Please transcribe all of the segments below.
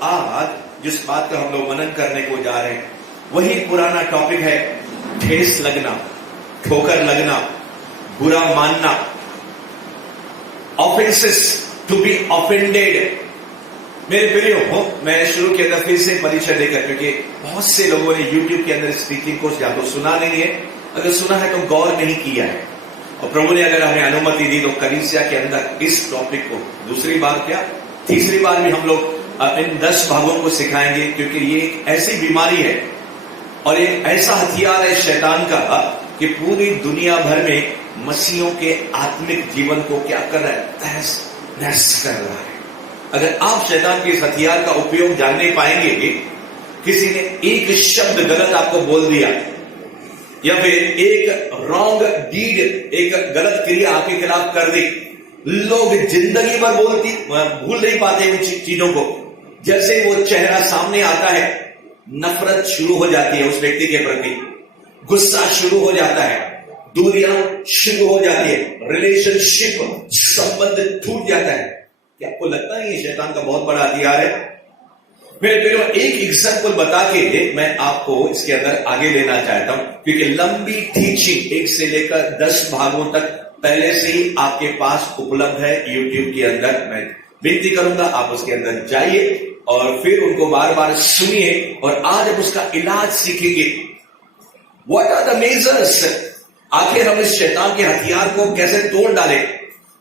आज जिस बात का हम लोग मनन करने को जा रहे हैं वही पुराना टॉपिक है, ठेस लगना, ठोकर लगना, बुरा मानना, ऑफेंसेस, टू बी ऑफेंडेड। मेरे प्रियो, मैं शुरू के अंदर फिर से परिचय देकर, क्योंकि बहुत से लोगों ने YouTube के अंदर स्पीकिंग कोर्स या तो सुना नहीं है, अगर सुना है तो गौर नहीं किया है। और प्रभु ने अगर हमें अनुमति दी तो कलीसिया के अंदर इस टॉपिक को दूसरी बार क्या तीसरी बार भी हम लोग इन 10 भागों को सिखाएंगे, क्योंकि ये एक ऐसी बीमारी है और एक ऐसा हथियार है शैतान का कि पूरी दुनिया भर में मसीहों के आत्मिक जीवन को क्या कर रहा है, तहस नहस कर रहा है। अगर आप शैतान के इस हथियार का उपयोग जानने पाएंगे, किसी ने एक शब्द गलत आपको बोल दिया या फिर एक रॉन्ग डीड, एक गलत क्रिया आपके खिलाफ कर दी, लोग जिंदगी भर भूल नहीं पाते उन चीजों को। जैसे वो चेहरा सामने आता है, नफरत शुरू हो जाती है उस व्यक्ति के प्रति, गुस्सा शुरू हो जाता है, दूरियां शुरू हो जाती है, रिलेशनशिप संबंध टूट जाता है। क्या आपको लगता है ये शैतान का बहुत बड़ा हथियार है? मेरे प्रियो, एक एग्जाम्पल बता के मैं आपको इसके अंदर आगे लेना चाहता हूं, क्योंकि लंबी टीचिंग 1 से लेकर 10 भागों तक पहले से ही आपके पास उपलब्ध है YouTube के अंदर। मैं विनती करूंगा आप उसके अंदर जाइए और फिर उनको बार बार सुनिए, और आज हम उसका इलाज सीखेंगे। What are the measures? आखिर हम इस शैतान के हथियार को कैसे तोड़ डालें,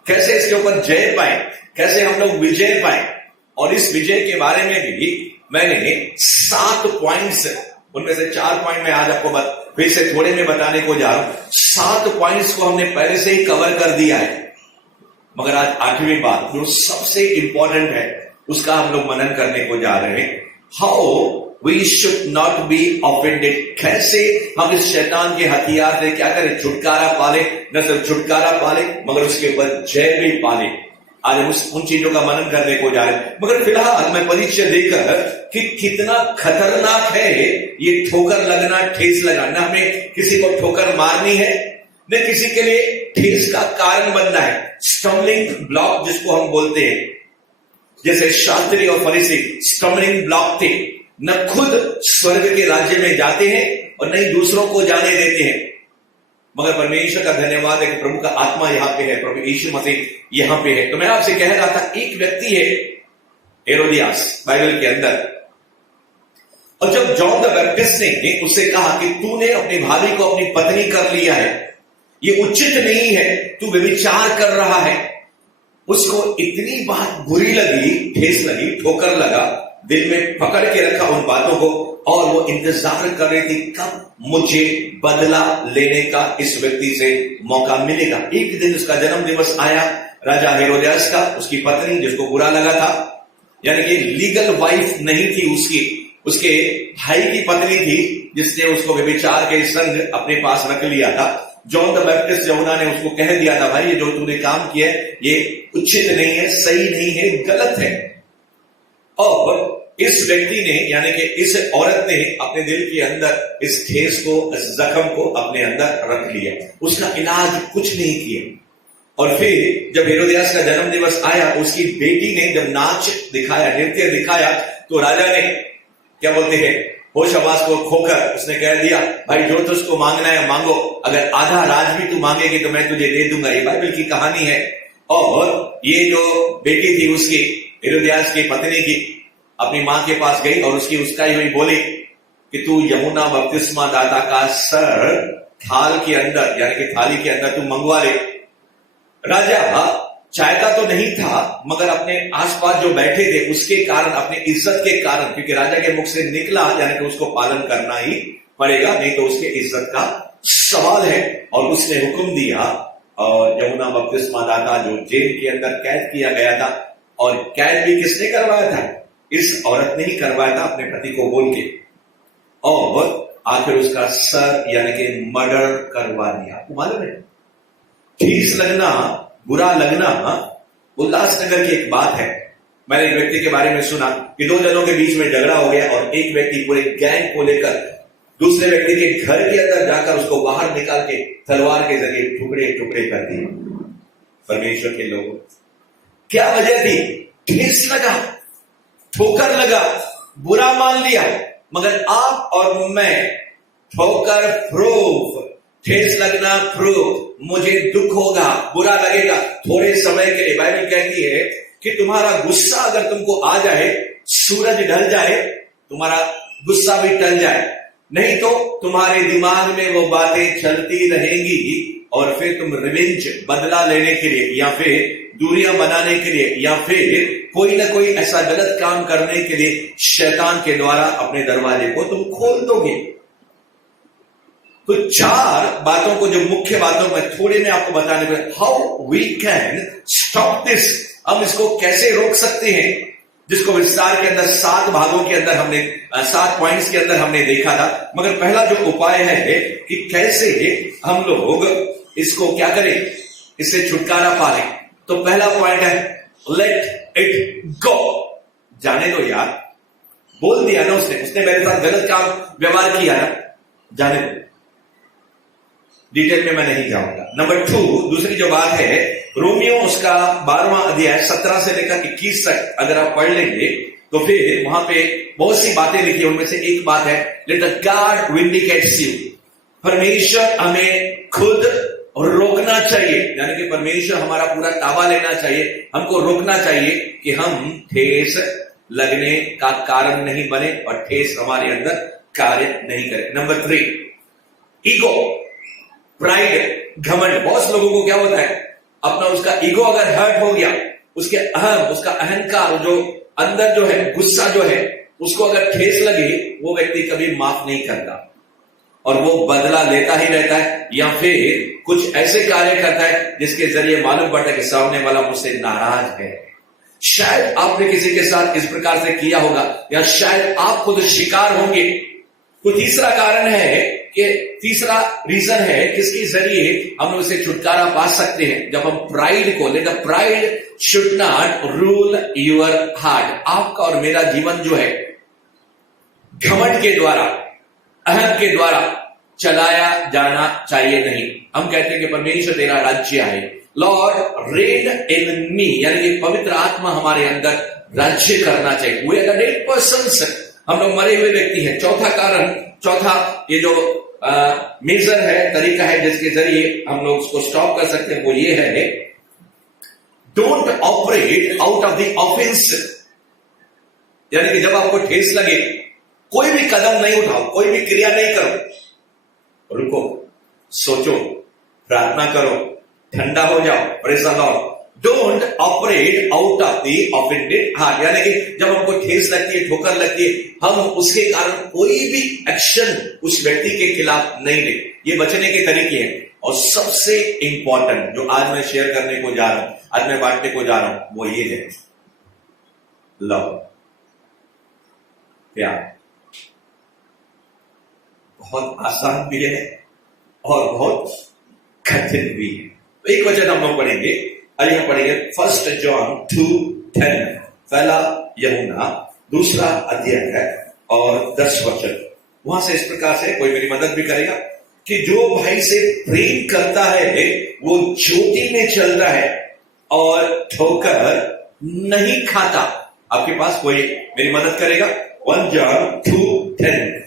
कैसे इसके ऊपर जय पाए, कैसे हम लोग विजय पाए। और इस विजय के बारे में भी मैंने 7 पॉइंट्स, उनमें से 4 पॉइंट मैं आज आपको फिर से थोड़े में बताने को जा रहा हूं। 7 पॉइंट्स को हमने पहले से ही कवर कर दिया है, मगर आज 8वीं बात जो सबसे इंपॉर्टेंट है उसका हम लोग मनन करने को जा रहे हैं। How we should not be offended, कैसे हम इस शैतान के हथियार से क्या करें, छुटकारा पाले, न सिर्फ छुटकारा पाले मगर उसके ऊपर जय भी पाले। आज हम उन चीजों का मनन करने को जा रहे हैं। मगर फिलहाल मैं परिचय देकर कि कितना खतरनाक है ये ठोकर लगना, ठेस लगाना। हमें किसी को ठोकर मारनी है, न किसी के लिए ठेस का कारण बनना है। स्टम्बलिंग ब्लॉक जिसको हम बोलते हैं, जैसे शास्त्री और फरीसी स्टम्बलिंग ब्लॉक थे, न खुद स्वर्ग के राज्य में जाते हैं और न ही दूसरों को जाने देते हैं। मगर परमेश्वर का धन्यवाद है कि प्रभु का आत्मा यहां पे है, प्रभु यीशु मसीह यहां पे है। तो मैं आपसे कह रहा था, एक व्यक्ति है हेरोदियास बाइबल के अंदर, और जब जॉन द बैप्टिस्ट ने उससे कहा कि तूने अपनी भाभी को अपनी पत्नी कर लिया है, ये उचित नहीं है, तू व्यभिचार कर रहा है, उसको इतनी बात बुरी लगी, ठेस लगी, ठोकर लगा, दिल में पकड़ के रखा उन बातों को, और वो इंतजार कर रही थी कब मुझे बदला लेने का इस व्यक्ति से मौका मिलेगा। एक दिन उसका जन्म दिवस आया, राजा हेरोदियास का, उसकी पत्नी जिसको बुरा लगा था, यानी कि लीगल वाइफ नहीं थी उसकी, उसके भाई की पत्नी थी जिसने उसको व्यभिचार के संग अपने पास रख लिया था। जॉन द बैप्टिस्ट यूहन्ना ने उसको कह दिया था, भाई ये जो तूने काम किया है ये उचित नहीं है, सही नहीं है, गलत है। और इस व्यक्ति ने, यानी कि इस औरत ने अपने दिल के अंदर इस ठेस को, इस जख्म को अपने अंदर रख लिया, उसका इलाज कुछ नहीं किया। और फिर जब हेरोदियास का जन्म दिवस आया, उसकी बेटी ने जब नाच दिखाया, नृत्य दिखाया, तो राजा ने क्या बोलते हैं, होश हवास को खोकर उसने कह दिया, भाई जो तुझको मांगना है मांगो, अगर आधा राज भी तू मांगेगी तो मैं तुझे दे दूंगा। ये बाइबल की कहानी है। और ये जो बेटी थी उसकी, हेरोदियास की पत्नी की, अपनी मां के पास गई और उसकी उस्काई हुई, बोली कि तू यूहन्ना बपतिस्मा दाता का सर थाल के अंदर, यानी कि थाली के अंदर तू मंगवा ले। राजा चाहता तो नहीं था, मगर अपने आसपास जो बैठे थे उसके कारण, अपनी इज्जत के कारण, क्योंकि राजा के मुख से निकला, यानी कि उसको पालन करना ही पड़ेगा, नहीं तो उसके इज्जत का सवाल है। और उसने हुक्म दिया, और यूहन्ना बपतिस्मा दाता जो जेल के अंदर कैद किया गया था, और कैद भी किसने करवाया था, इस औरत ने ही करवाया था अपने पति को बोल के, और आखिर उसका सर यानी कि मर्डर करवा दिया। आपको मालूम है, ठेस लगना, बुरा लगना, उल्लासनगर की एक बात है। मैंने एक व्यक्ति के बारे में सुना कि 2 जनों के बीच में झगड़ा हो गया और एक व्यक्ति पूरे गैंग को लेकर दूसरे व्यक्ति के घर के अंदर जाकर उसको बाहर निकाल के तलवार के जरिए टुकड़े टुकड़े कर दिए। परमेश्वर के लोगों, क्या वजह थी? ठेस लगा, ठोकर लगा, बुरा मान लिया, मगर आप और मैं ठोकर प्रूफ, ठेस लगना प्रूफ, मुझे दुख होगा, बुरा लगेगा थोड़े समय के लिए। बाइबल कहती है कि तुम्हारा गुस्सा अगर तुमको आ जाए, सूरज ढल जाए, तुम्हारा गुस्सा भी टल जाए, नहीं तो तुम्हारे दिमाग में वो बातें चलती रहेंगी और फिर तुम रिवेंज, बदला लेने के लिए या फिर दूरियां बनाने के लिए या फिर कोई ना कोई ऐसा गलत काम करने के लिए शैतान के द्वारा अपने दरवाजे को तुम खोल दोगे। तो 4 बातों को, जो मुख्य बातों में थोड़े में आपको बताने को, how we can stop this, हम इसको कैसे रोक सकते हैं, जिसको विस्तार के अंदर 7 भागों के अंदर हमने 7 पॉइंट्स के अंदर हमने देखा था। मगर पहला जो उपाय है कि कैसे हम लोग इसको क्या करें, इससे छुटकारा पालें, तो पहला पॉइंट है लेट इट गो। जाने दो यार, बोल दिया ना उसने मेरे साथ गलत काम व्यवहार किया ना, जाने दो, डिटेल में मैं नहीं जाऊंगा। नंबर 2, दूसरी जो बात है, रोमियो उसका 12वां अध्याय 17 से लेकर 21 तक अगर आप पढ़ लेंगे तो फिर वहां पे बहुत सी बातें लिखी है। उनमें से एक बात है, let the God vindicates you, परमेश्वर हमें खुद रोकना चाहिए, यानी कि परमेश्वर हमारा पूरा ताबा लेना चाहिए, हमको रोकना चाहिए कि हम ठेस लगने का कारण नहीं बने और ठेस हमारे अंदर कार्य नहीं करे। नंबर 3, ईगो, प्राइड, घमंड। बहुत लोगों को क्या होता है, अपना उसका ईगो अगर हर्ट हो गया, उसका अहंकार जो अंदर जो है, गुस्सा जो है, उसको अगर ठेस लगे, वो व्यक्ति कभी माफ नहीं करता और वो बदला लेता ही रहता है, या फिर कुछ ऐसे कार्य करता है जिसके जरिए मालूम पड़ता है कि सामने वाला मुझसे नाराज है। शायद आपने किसी के साथ इस प्रकार से किया होगा, या शायद आप खुद शिकार होंगे। तो तीसरा कारण है कि तीसरा रीजन है किसके जरिए हम लोग से छुटकारा पा सकते हैं, जब हम प्राइड को, let the pride should not rule your heart. आपका और मेरा जीवन जो है घमंड के द्वारा, अहम के द्वारा चलाया जाना चाहिए नहीं। हम कहते हैं कि परमेश्वर तेरा राज्य है, लॉर्ड रेन इन मी, यानी कि पवित्र आत्मा हमारे अंदर राज्य करना चाहिए। We are the dead persons, हम लोग मरे हुए व्यक्ति हैं। चौथा कारण, चौथा ये जो मेजर है, तरीका है जिसके जरिए हम लोग उसको स्टॉप कर सकते हैं, वो ये है, don't operate out of the offence, यानी कि जब आपको ठेस लगे, कोई भी कदम नहीं उठाओ, कोई भी क्रिया नहीं करो, रुको, सोचो, प्रार्थना करो, ठंडा हो जाओ, praise the Lord. Don't operate out of the offended heart, यानी कि जब हमको ठेस लगती है, ठोकर लगती है, हम उसके कारण कोई भी एक्शन उस व्यक्ति के खिलाफ नहीं ले। ये बचने के तरीके हैं। और सबसे इंपॉर्टेंट जो आज मैं शेयर करने को जा रहा हूं, आज मैं बांटने को जा रहा हूं, वो ये है, लव, प्यार। बहुत आसान भी है और बहुत कठिन भी है। तो एक वचन हम लोग पढ़ेंगे, आइए पढ़ेंगे 1 जॉन 2:10, पहला यूहन्ना 2 अध्याय है और 10 वचन। वहां से इस प्रकार से, कोई मेरी मदद भी करेगा, कि जो भाई से प्रेम करता है वो ज्योति में चलता है और ठोकर नहीं खाता। आपके पास कोई मेरी मदद करेगा? 1 जॉन 2:10,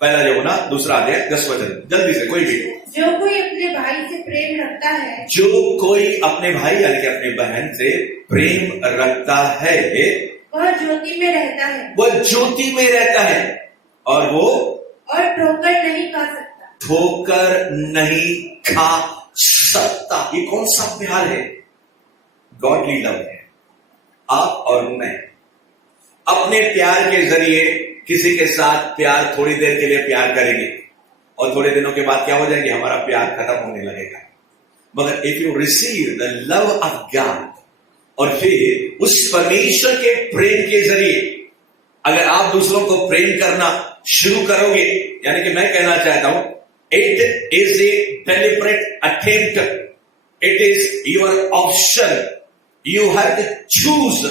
पहला यूहन्ना 2 अध्याय 10 वचन, जल्दी से कोई भी। जो कोई अपने भाई से प्रेम रखता है, जो कोई अपने भाई यानी कि अपने बहन से प्रेम रखता है, वह ज्योति में रहता है, वह ज्योति में रहता है और वो और ठोकर नहीं खा सकता। ठोकर नहीं खा सकता। ये कौन सा प्यार है? गॉडली लव है। आप और मैं अपने प्यार के जरिए किसी के साथ प्यार, थोड़ी देर के लिए प्यार करेंगे और थोड़े दिनों के बाद क्या हो जाएंगे, हमारा प्यार खत्म होने लगेगा। मगर if you receive the love of God, और फिर उस परमेश्वर के प्रेम के जरिए अगर आप दूसरों को प्रेम करना शुरू करोगे, यानी कि मैं कहना चाहता हूं, it is a deliberate attempt, it is your option, you have to choose.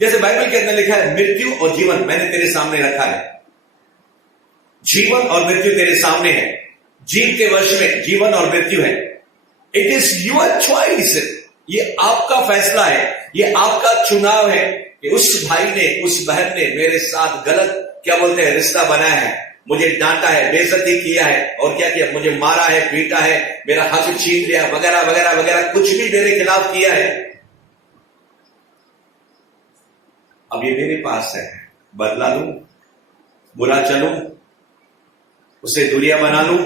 जैसे बाइबल के अंदर लिखा है, मृत्यु और जीवन मैंने तेरे सामने रखा है। जीवन और मृत्यु तेरे सामने है, जीव के वश में जीवन और मृत्यु है। इट इज योर चॉइस, ये आपका फैसला है, ये आपका चुनाव है कि उस भाई ने, उस बहन ने मेरे साथ गलत क्या बोलते हैं रिश्ता बनाया है, मुझे डांटा है, बेइज्जती किया है, और क्या किया, मुझे मारा है, पीटा है, मेरा हक छीन लिया, वगैरह वगैरह वगैरह, कुछ भी मेरे खिलाफ किया है। अब ये मेरे पास है, बदला लूं, बुरा चलूं, उसे दूरियां बना लूं,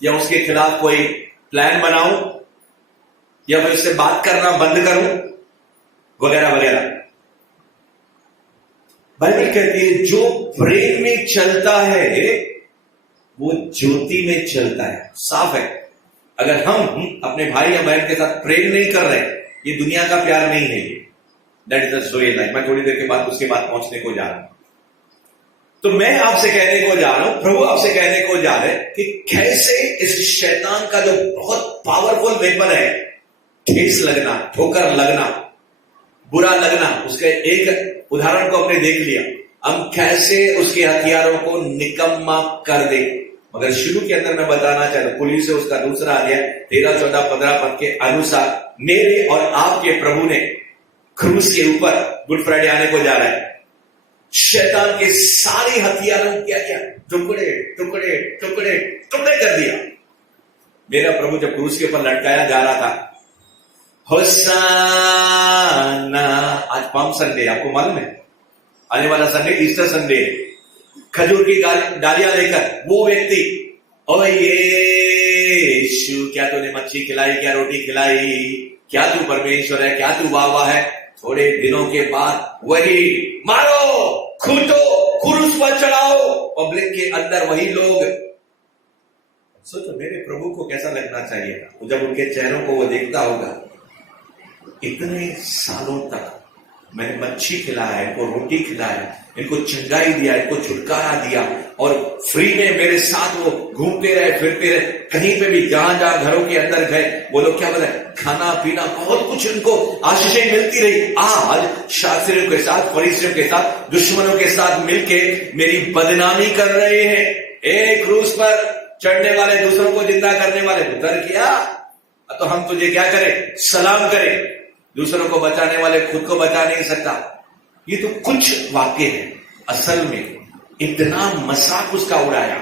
या उसके खिलाफ कोई प्लान बनाऊं, या मैं उससे बात करना बंद करूं, वगैरह वगैरह। बाइबल कहती है जो प्रेम में चलता है वो ज्योति में चलता है। साफ है, अगर हम अपने भाई या बहन के साथ प्रेम नहीं कर रहे, ये दुनिया का प्यार नहीं है, ये that is the Joe life. मैं थोड़ी देर के बाद उसके बाद पहुंचने को जा रहा हूं। तो मैं आपसे कहने को जा रहा हूं, प्रभु आपसे कहने को जा रहे कि कैसे इस शैतान का जो बहुत पावरफुल वेपन है, ठेस लगना, ठोकर लगना, बुरा लगना, उसके एक उदाहरण को हमने देख लिया, हम कैसे उसके हथियारों को निकम्मा कर दे। मगर शुरू के अंदर मैं बताना चाहता हूं, पुलिस से उसका दूसरा अध्याय 13, 14, 15 पद के अनुसार मेरे और आपके प्रभु ने क्रूस के ऊपर गुड फ्राइडे आने को जा रहा है, शैतान के सारे हथियारों क्या क्या टुकड़े टुकड़े टुकड़े टुकड़े कर दिया। मेरा प्रभु जब क्रूस के ऊपर लटकाया जा रहा था, होसाना, आज पाम संडे, आपको मालूम है, आने वाला संडे ईस्टर संडे, खजूर की डालियां लेकर वो व्यक्ति, ओ यीशु क्या तूने मच्छी खिलाई, क्या रोटी खिलाई, क्या तू परमेश्वर है, क्या तू वाह है। थोड़े दिनों के बाद वही मारो, खूंटो, क्रूस पर चढ़ाओ, पब्लिक के अंदर वही लोग। सोचो मेरे प्रभु को कैसा लगना चाहिए था जब उनके चेहरों को वो देखता होगा, इतने सालों तक मैंने मच्छी खिलाया, इनको रोटी खिलाया, इनको चंगाई दिया, इनको छुटकारा दिया, और फ्री में मेरे साथ वो घूमते रहे, फिरते रहे, कहीं पे भी जहां जहां घरों के अंदर गए वो लोग क्या बोले, खाना पीना बहुत कुछ उनको आशीषें मिलती रही। आज शास्त्रियों के साथ, फरीसियों के साथ, दुश्मनों के साथ मिलके मेरी बदनामी कर रहे हैं। एक क्रूस पर चढ़ने वाले, दूसरों को जिंदा करने वाले, उतर किया तो हम तुझे क्या करें, सलाम करें। दूसरों को बचाने वाले खुद को बचा नहीं सकता। ये तो कुछ वाक्य है, असल में इतना मजाक उसका उड़ाया,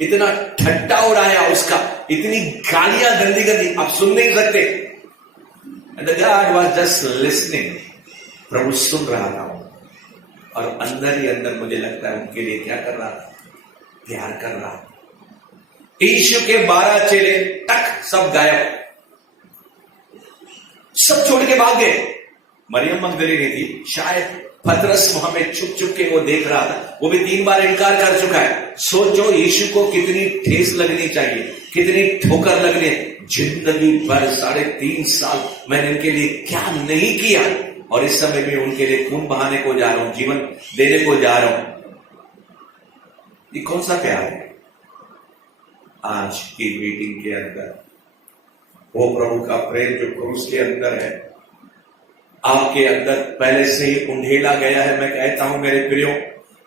इतना ठट्टा उड़ाया उसका, इतनी गालियां गंदी गंदी, आप सुन नहीं सकते। And the God was just listening, प्रभु सुन रहा था और अंदर ही अंदर मुझे लगता है उनके लिए क्या कर रहा था, प्यार कर रहा था। यीशु के 12 चेले तक सब गायब, सब छोड़ के भाग गए। मरियम मगदलीनी थी, शायद पतरस वहां पे छुप छुप के वो देख रहा था, वो भी 3 बार इनकार कर चुका है। सोचो यीशु को कितनी ठेस लगनी चाहिए, कितनी ठोकर लगनी है। जिंदगी भर 3.5 साल मैंने इनके लिए क्या नहीं किया, और इस समय भी उनके लिए खून बहाने को जा रहा हूं, जीवन देने को जा रहा हूं। ये कौन सा प्यार है? आज की मीटिंग के अंदर वो प्रभु का प्रेम जो क्रूस के अंदर है, आपके अंदर पहले से ही उंडेला गया है। मैं कहता हूं मेरे प्रियो,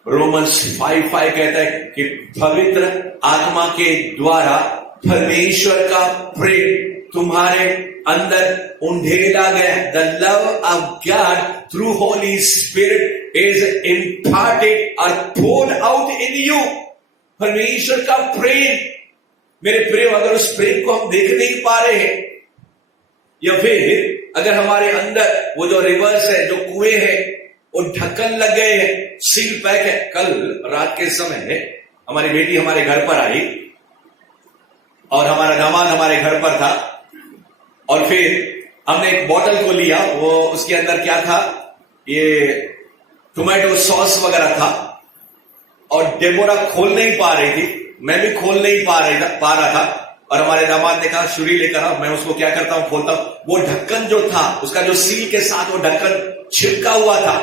रोमन्स 5:5 कहता है कि पवित्र आत्मा के द्वारा परमेश्वर का प्रेम तुम्हारे अंदर उंडेला गया। The love of God through Holi spirit is imparted और poured आउट इन यू। परमेश्वर का प्रेम मेरे प्रियो, अगर उस प्रेम को हम देख नहीं पा रहे हैं, या फिर अगर हमारे अंदर वो जो रिवर्स है, जो कुएं हैं, वो ढक्कन लग गए हैं, सील पैक है। कल रात के समय हमारी बेटी हमारे घर पर आई और हमारा दामाद हमारे घर पर था, और फिर हमने एक बोतल को लिया, वो उसके अंदर क्या था, ये टोमेटो सॉस वगैरह था, और डेबोरा खोल नहीं पा रही थी, मैं भी खोल नहीं पा रहा था, और हमारे दामाद ने कहा छुरी लेकर आओ। मैं उसको क्या करता हूं, खोलता हूं, वो ढक्कन जो था उसका जो सील के साथ वो ढक्कन छिपका हुआ था,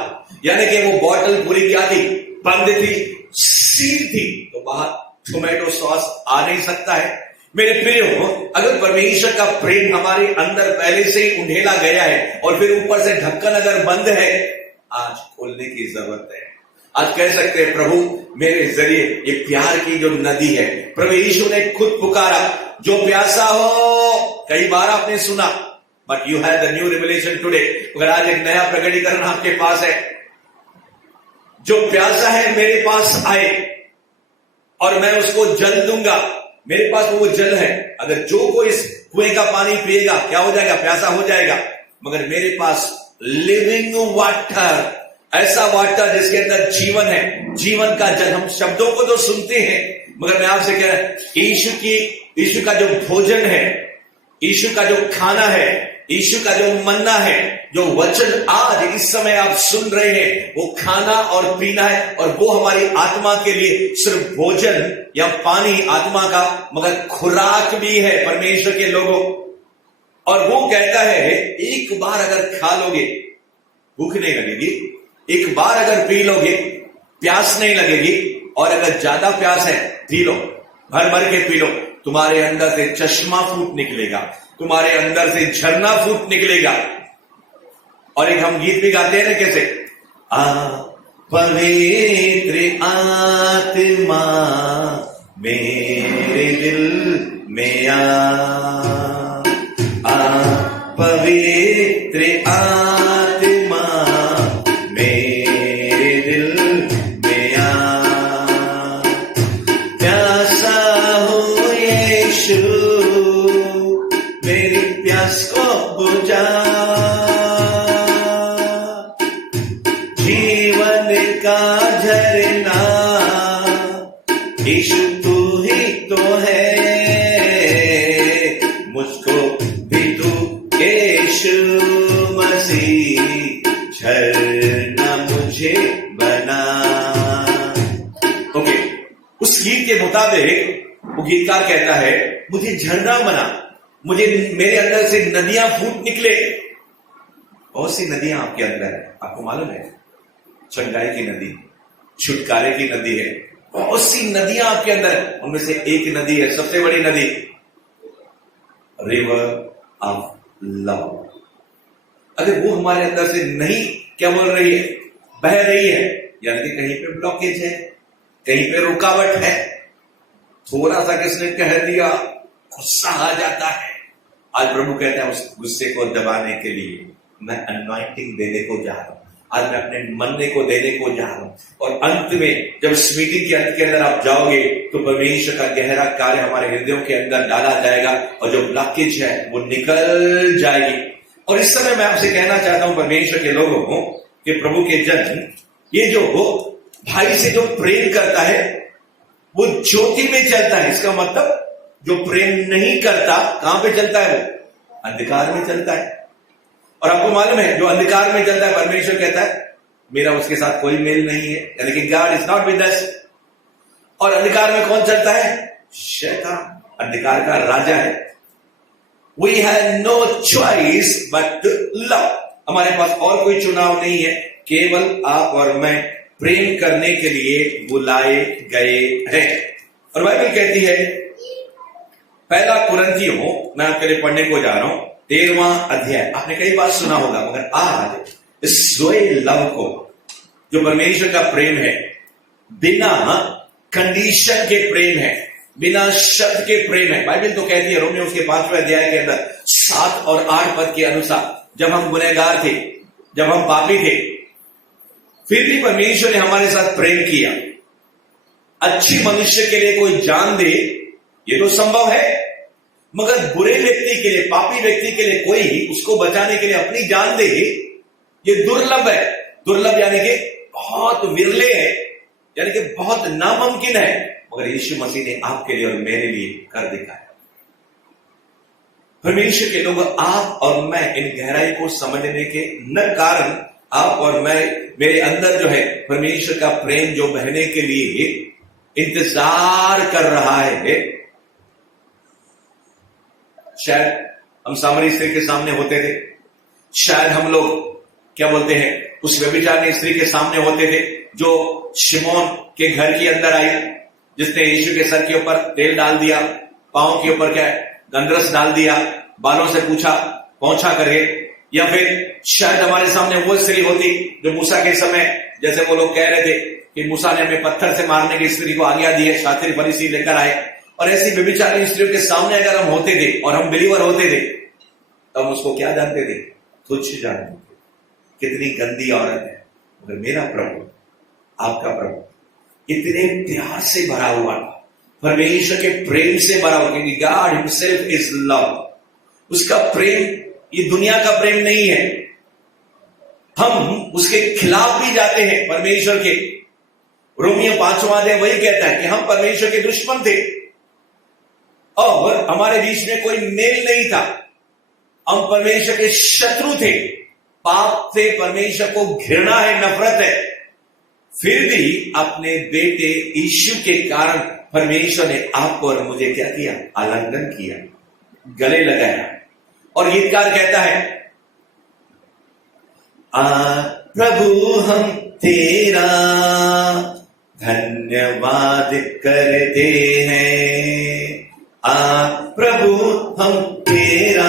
यानी कि वो बोतल पूरी क्या थी, बंद थी, सील थी, तो बाहर टोमेटो सॉस आ नहीं सकता है। मेरे प्रियो, अगर परमेश्वर का प्रेम हमारे अंदर पहले से ही उंडेला गया है और फिर ऊपर से ढक्कन अगर बंद है, आज खोलने की जरूरत है। आज कह सकते हैं प्रभु मेरे जरिए ये प्यार की जो नदी है, प्रभु यीशु ने खुद पुकारा, जो प्यासा हो, कई बार आपने सुना, but you have the new revelation today. मगर आज एक नया प्रकटीकरण आपके पास है। जो प्यासा है मेरे पास आए और मैं उसको जल दूंगा। मेरे पास वो जल है। अगर जो कोई इस कुएं का पानी पिएगा क्या हो जाएगा? प्यासा हो जाएगा। मगर मेरे पास लिविंग वाटर, ऐसा वाटर जिसके अंदर जीवन है, जीवन का जल। हम शब्दों को तो सुनते हैं, मगर मैं आपसे कह रहा हूं यीशु का जो भोजन है, यीशु का जो खाना है, यीशु का जो मन्ना है, जो वचन आज इस समय आप सुन रहे हैं, वो खाना और पीना है। और वो हमारी आत्मा के लिए सिर्फ भोजन या पानी आत्मा का, मगर खुराक भी है परमेश्वर के लोगों। और वो कहता है एक बार अगर खा लोगे भूख नहीं लगेगी, एक बार अगर पी लोगे प्यास नहीं लगेगी, और अगर ज्यादा प्यास है पी लो, भर भर के पी लो, तुम्हारे अंदर से चश्मा फूट निकलेगा, तुम्हारे अंदर से झरना फूट निकलेगा। और एक हम गीत भी गाते हैं ना, कैसे? आ पवित्र आत्मा मेरे दिल में पवित्र आत्मा मेरे दिल में प्यासा हो यीशु मेरी प्यास को बुझा, जीवन का झरना यीशु तू ही तो है, मुझको भी तू यीशु मसीह झरना मुझे बना। ओके, उस गीत के मुताबिक वो गीतकार कहता है मुझे झरना बना, मुझे मेरे अंदर से नदियां फूट निकले। बहुत सी नदियां आपके अंदर है, आपको मालूम है? चंगाई की नदी, छुटकारे की नदी है, बहुत सी नदियां आपके अंदर है। उनमें से एक नदी है, सबसे बड़ी नदी, रिवर ऑफ लव। अगर वो हमारे अंदर से नहीं क्या बोल रही है, बह रही है, यानी कि कहीं पे ब्लॉकेज है, कहीं पे रुकावट है, थोड़ा सा किसने कह दिया गुस्सा आ जाता है। आज प्रभु कहते हैं उस गुस्से को दबाने के लिए मैं अनॉइंटिंग देने को जा रहा हूं, आज मैं अपने मरने को देने को जा रहा हूं। और अंत में जब इस मीटिंग के अंत के अंदर आप जाओगे तो परमेश्वर का गहरा कार्य हमारे हृदयों के अंदर डाला जाएगा और जो ब्लॉकेज है वो निकल जाएगी। और इस समय मैं आपसे कहना चाहता हूं परमेश्वर के लोगों को कि प्रभु के जन, ये जो भाई से जो प्रेम करता है वो ज्योति में चलता है। इसका मतलब जो प्रेम नहीं करता कहां पे चलता है? वो अंधकार में चलता है। और आपको मालूम है जो अंधकार में चलता है, परमेश्वर कहता है मेरा उसके साथ कोई मेल नहीं है, यानी कि God is not with us. और अंधकार में कौन चलता है? शैतान, अंधकार का राजा है। We have no choice but love. हमारे पास और कोई चुनाव नहीं है, केवल आप और मैं प्रेम करने के लिए बुलाए गए हैं। और बाइबल कहती है, पहला कुरिन्थियों, मैं आपके लिए पढ़ने को जा रहा हूं 13वां अध्याय। आपने कई बार सुना होगा, मगर आज इस जोए लव को, जो परमेश्वर का प्रेम है, बिना कंडीशन के प्रेम है, बिना शर्त के प्रेम है। बाइबल तो कहती है रोमियो उसके 5वें अध्याय के अंदर 7 और 8 पद के अनुसार, जब हम गुनहगार थे, जब हम पापी थे, फिर भी परमेश्वर ने हमारे साथ प्रेम किया। अच्छी मनुष्य के लिए कोई जान दे ये तो संभव है, मगर बुरे व्यक्ति के लिए, पापी व्यक्ति के लिए कोई उसको बचाने के लिए अपनी जान दे ये दुर्लभ है। दुर्लभ यानी कि बहुत विरले है, यानी कि बहुत नामुमकिन है, मगर यीशु मसीह ने आपके लिए और मेरे लिए कर दिखाया। परमेश्वर के लोग, आप और मैं इन गहराई को समझने के न कारण आप और मैं, मेरे अंदर जो है परमेश्वर का प्रेम जो बहने के लिए इंतजार कर रहा है। शायद हम सामरी स्त्री के सामने होते थे, शायद हम लोग क्या बोलते हैं उस व्यभिचारिणी स्त्री के सामने होते थे जो शिमोन के घर के अंदर आई, जिसने यीशु के सर के ऊपर तेल डाल दिया, पांव के ऊपर क्या गंधरस डाल दिया, बालों से पूछा पहुंचा करके। या फिर शायद हमारे सामने वो स्त्री होती जो मूसा के समय, जैसे वो लोग कह रहे थे कि मूसा ने हमें पत्थर से मारने की स्त्री को आज्ञा दी है, शास्त्री फरीसी लेकर आए। और ऐसी व्यभिचारिणी स्त्रियों के सामने अगर हम होते थे और हम बिलीवर होते थे, तब उसको क्या जानते थे? तुच्छ जानते थे। कितनी गंदी औरत है। मगर मेरा प्रभु, आपका प्रभु इतने प्यार से भरा हुआ था, परमेश्वर के प्रेम से भरा हुआ, क्योंकि गॉड हिमसेल्फ इज लव। उसका प्रेम ये दुनिया का प्रेम नहीं है। हम उसके खिलाफ भी जाते हैं परमेश्वर के। रोमियो 5वां अध्याय वही कहता है कि हम परमेश्वर के दुश्मन थे और हमारे बीच में कोई मेल नहीं था। हम परमेश्वर के शत्रु थे। पाप से परमेश्वर को घृणा है, नफरत है। फिर भी अपने बेटे यीशु के कारण परमेश्वर ने आपको और मुझे क्या किया? आलिंगन किया, गले लगाया। और गीतकार कहता है, प्रभु हम तेरा धन्यवाद करते हैं। प्रभु हम तेरा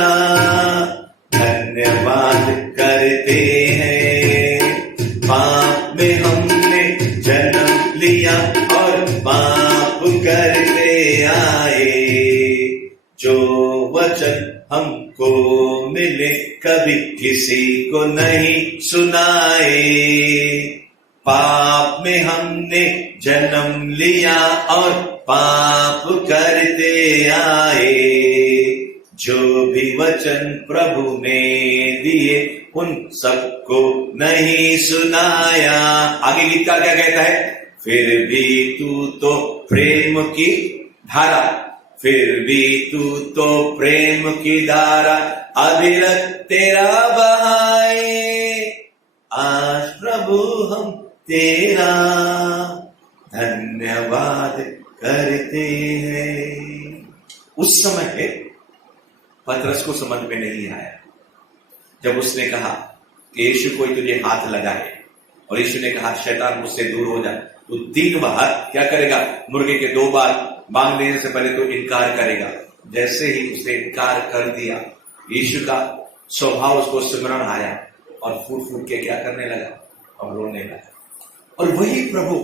धन्यवाद करते हैं। पाप में हमने जन्म लिया और पाप करते आए। जो वचन हमको मिले कभी किसी को नहीं सुनाए। पाप में हमने जन्म लिया और पाप करते आए। जो भी वचन प्रभु ने दिए उन सबको नहीं सुनाया। आगे गीत का क्या कहता है? फिर भी तू तो प्रेम की धारा, फिर भी तू तो प्रेम की धारा अविरत तेरा बहाए। आज प्रभु हम तेरा धन्यवाद करते हैं। उस समय पतरस को समझ में नहीं आया जब उसने कहा कि यीशु कोई तुझे हाथ लगाए, और यीशु ने कहा शैतान मुझसे दूर हो जा। तो 3 बार क्या करेगा? मुर्गे के 2 बार मांग लेने से पहले तो इनकार करेगा। जैसे ही उसने इनकार कर दिया, यीशु का स्वभाव उसको सिमरन आया और फूट फूट के क्या करने लगा? और रोने लगा। और वही प्रभु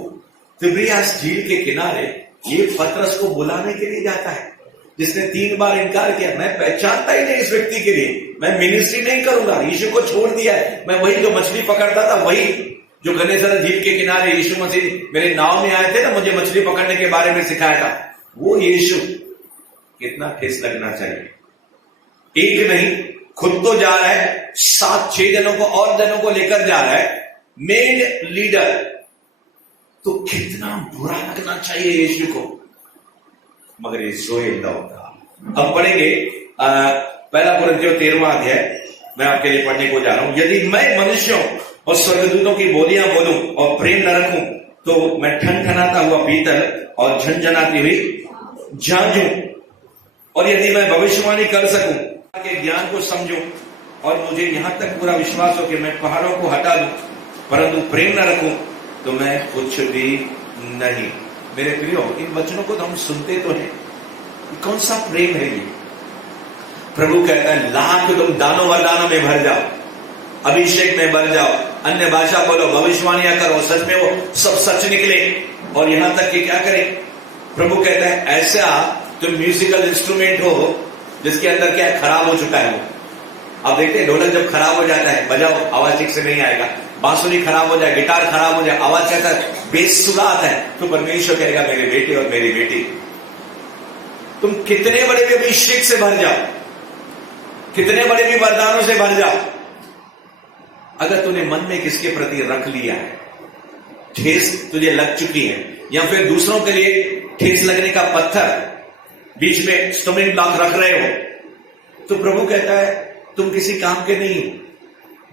तिब्रियास झील के किनारे ये पतरस को बुलाने के लिए जाता है, जिसने 3 बार इनकार किया। मैं पहचानता ही नहीं इस व्यक्ति के लिए, मैं मिनिस्ट्री नहीं करूंगा, यीशु को छोड़ दिया है। मैं वही जो मछली पकड़ता था, वही जो गन्नेसरत झील के किनारे यीशु मसीह मेरे नाव में आए थे ना, मुझे मछली पकड़ने के बारे में सिखाया था, वो यीशु। कितना ठेस लगना चाहिए। एक नहीं, खुद तो जा रहा है, 7-6 जनों को और जनों को लेकर जा रहा है, मेन लीडर। तो कितना बुरा लगना चाहिए यीशु को। मगर ये सोए होता। हम पढ़ेंगे 1 कुरिन्थियों 13वां अध्याय, मैं आपके लिए पढ़ने को जा रहा हूं। यदि मैं मनुष्यों और स्वर्गदूतों की बोलियां बोलूं और प्रेम न रखूं, तो मैं ठनठनाता हुआ पीतल और झनझनाती हुई झांझूं। और यदि मैं भविष्यवाणी कर सकूं, के ज्ञान को समझूं, और मुझे यहां तक पूरा विश्वास हो कि मैं पहाड़ों को हटा दूं, परंतु प्रेम न रखूं, तो मैं कुछ भी नहीं। मेरे प्रियो, इन वचनों को तो हम सुनते तो हैं, कौन सा प्रेम है ये? प्रभु कहता है लाख तुम दानों वरदानों में भर जाओ, अभिषेक में भर जाओ, अन्य भाषा बोलो, भविष्यवाणियां करो, सच में वो सब सच निकले। और यहां तक कि क्या करें? प्रभु कहता है ऐसा तुम म्यूजिकल इंस्ट्रूमेंट हो जिसके अंदर क्या खराब हो चुका है। वो आप देखते हैं ढोलक जब खराब हो जाता है, बजाओ आवाज ठीक से नहीं आएगा। बांसुरी खराब हो जाए, गिटार खराब हो जाए, आवाज कैसा बेसुरा आता है। तो परमेश्वर कहेगा मेरे बेटे और मेरी बेटी, तुम कितने बड़े भी अभिषेक से भर जाओ, कितने बड़े भी वरदानों से भर जाओ, अगर तूने मन में किसके प्रति रख लिया है, ठेस तुझे लग चुकी है, या फिर दूसरों के लिए ठेस लगने का पत्थर बीच में स्टम्बिंग ब्लॉक रख रहे हो, तो प्रभु कहता है तुम किसी काम के नहीं,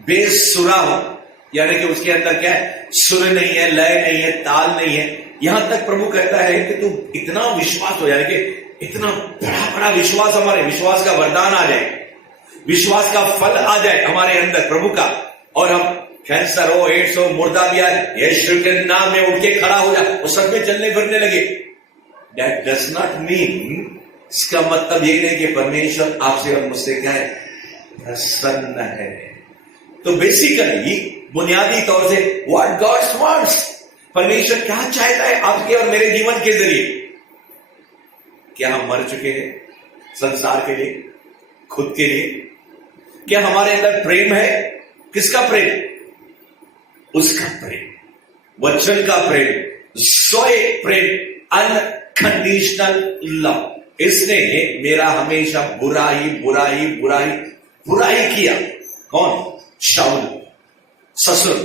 बेसुरा हो। यानी कि उसके अंदर क्या है? सुर नहीं है, लय नहीं है, ताल नहीं है। यहां तक प्रभु कहता है कि तू इतना विश्वास हो, यानी कि इतना बड़ा बड़ा विश्वास, हमारे विश्वास का वरदान आ जाए, विश्वास का फल आ जाए हमारे अंदर प्रभु का, और हम कैंसर हो, एड्स हो, मुर्दा भी आए, यीशु के नाम में उठ के खड़ा हो जाए, वो सब में चलने फिरने लगे। दैट डज नॉट मीन, इसका मतलब ये नहीं कि परमेश्वर आपसे और मुझसे क्या है? प्रसन्न है। तो बेसिकली बुनियादी तौर से व्हाट गॉड वांट्स, परमेश्वर क्या चाहता है आपके और मेरे जीवन के जरिए? क्या हम मर चुके हैं संसार के लिए, खुद के लिए? क्या हमारे अंदर प्रेम है? किसका प्रेम? उसका प्रेम, वचन का प्रेम, स्वयं प्रेम, अनकंडीशनल लव। इसने मेरा हमेशा बुराई बुराई बुराई बुराई किया। कौन? शाऊल, ससुर।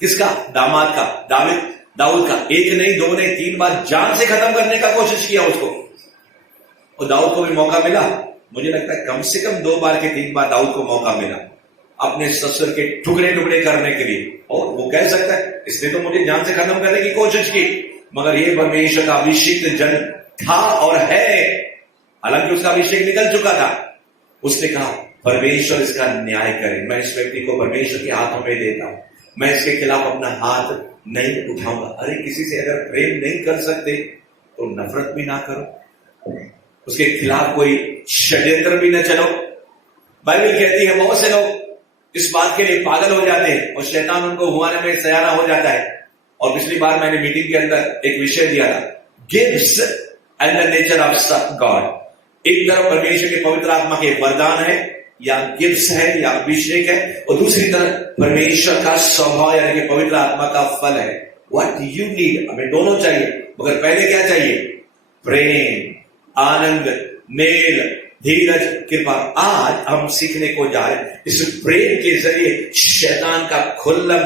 किसका? दामाद का, दाऊद का। एक नहीं, दो नहीं, 3 बार जान से खत्म करने का कोशिश किया उसको। और दाऊद को भी मौका मिला। मुझे लगता है कम से कम 2 बार के 3 बार दाऊद को मौका मिला अपने ससुर के टुकड़े टुकड़े करने के लिए। और वो कह सकता है इसने तो मुझे जान से खत्म करने की कोशिश की, मगर ये परमेश्वर का अभिषेक जन था और है। हालांकि उसका अभिषेक निकल चुका था। उसने कहा परमेश्वर इसका न्याय करे, मैं इस व्यक्ति को परमेश्वर के हाथों में देता हूं, मैं इसके खिलाफ अपना हाथ नहीं उठाऊंगा। अरे किसी से अगर प्रेम नहीं कर सकते तो नफरत भी ना करो, उसके खिलाफ कोई षड्यंत्र भी न चलो। बाइबल कहती है बहुत से लोग इस बात के लिए पागल हो जाते हैं और शैतान उनको घुमाने में सयाना हो जाता है। और पिछली बार मैंने मीटिंग के अंदर एक विषय दिया था, gifts and the nature of God. एक तरफ परमेश्वर के पवित्र आत्मा के वरदान है या गिफ्ट्स है या अभिषेक है, और दूसरी तरफ परमेश्वर का स्वभाव यानी कि पवित्र आत्मा का फल है। व्हाट यू नीड, हमें दोनों चाहिए, मगर पहले क्या चाहिए? प्रेम, आनंद, मेल, धीरज, कृपा। आज हम सीखने को जा रहे हैं इस प्रेम के जरिए शैतान का खुला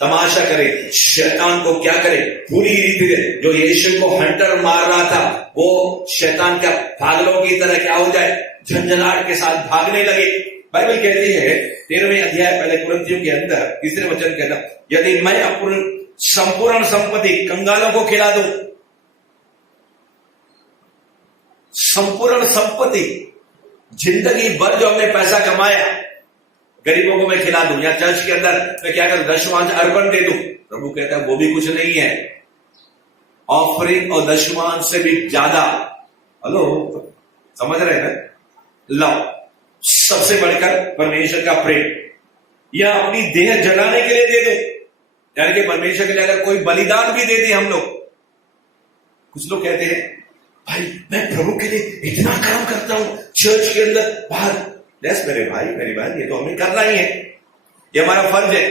तमाशा करें। शैतान को क्या करें? पूरी रीति से जो यीशु को हंटर मार रहा था वो शैतान का पागलों की तरह क्या हो जाए? झंझनाट के साथ भागने लगे। बाइबल कहती है 13वें अध्याय पहले कुरिन्थियों के अंदर 3 वचन कहता, यदि मैं अपनी संपूर्ण संपत्ति कंगालों को खिला दूं, संपूर्ण संपत्ति, जिंदगी भर जो हमने पैसा कमाया गरीबों को मैं खिला दूं, या चर्च के अंदर मैं क्या करूं? दशमांश अर्पण दे दूं। प्रभु कहता है वो भी कुछ नहीं है। ऑफरिंग और दशमांश से भी ज्यादा, हेलो समझ रहे हैं, लव सबसे बढ़कर परमेश्वर का प्रेम, या अपनी देह जलाने के लिए दे दो, यानी कि परमेश्वर के लिए अगर कोई बलिदान भी दे दे हम लोग। कुछ लोग कहते हैं भाई मैं प्रभु के लिए इतना काम करता हूं चर्च के अंदर बाहर। यस मेरे भाई मेरी बहन, ये तो हमें करना ही है, ये हमारा फर्ज है।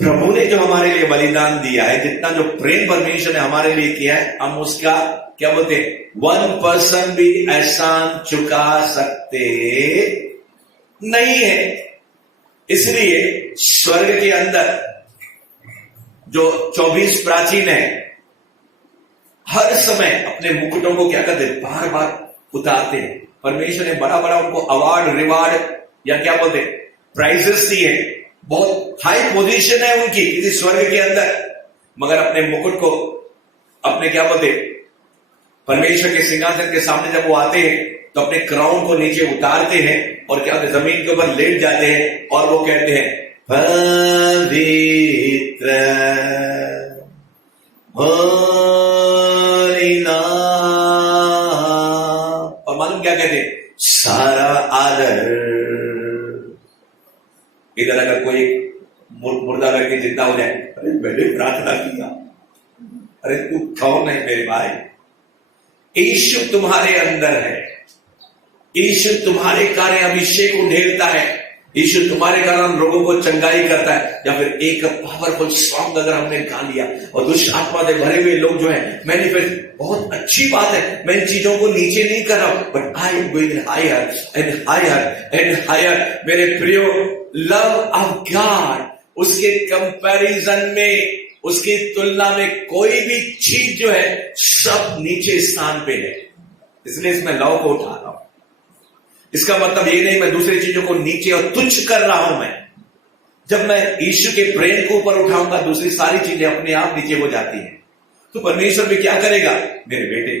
प्रभु ने जो हमारे लिए बलिदान दिया है, जितना जो प्रेम परमेश्वर ने हमारे लिए किया है, हम उसका क्या बोलते हैं 1% भी एहसान चुका सकते नहीं है। इसलिए स्वर्ग के अंदर जो 24 प्राचीन है हर समय अपने मुकुटों को क्या करते? बार बार उतारते हैं। परमेश्वर ने बड़ा बड़ा उनको अवार्ड रिवार्ड या क्या बोलते प्राइजेस दिए, बहुत हाई पोजीशन है उनकी किसी स्वर्ग के अंदर, मगर अपने मुकुट को अपने क्या बोलते परमेश्वर के सिंहासन के सामने जब वो आते हैं तो अपने क्राउन को नीचे उतारते हैं और क्या होते जमीन के ऊपर लेट जाते हैं और वो कहते हैं पवित्र और मालूम क्या कहते हैं? सारा आदर। इधर अगर कोई मुर्दा करके जिंदा हो जाए, अरे मैंने प्रार्थना किया, अरे तू कौन है मेरे भाई? यीशु तुम्हारे अंदर है, यीशु तुम्हारे कार्य अभिषेक उधेलता है, यीशु तुम्हारे कारण लोगों को चंगाई करता है। या फिर एक पावरफुल सॉन्ग अगर हमने गा लिया और दुष्ट आत्मा से भरे हुए लोग जो है मैनिफेस्ट, बहुत अच्छी बात है, मैं इन चीजों को नीचे नहीं कर रहा, but I am going higher and higher and higher. मेरे प्रियो, लव ऑफ गॉड उसके कंपैरिजन में, उसकी तुलना में कोई भी चीज जो है सब नीचे स्थान पे है। इसलिए इसमें लव को उठा रहा हूं। इसका मतलब ये नहीं मैं दूसरी चीजों को नीचे और तुच्छ कर रहा हूं। मैं जब मैं यीशु के प्रेम को ऊपर उठाऊंगा दूसरी सारी चीजें अपने आप नीचे हो जाती हैं। तो परमेश्वर भी क्या करेगा? मेरे बेटे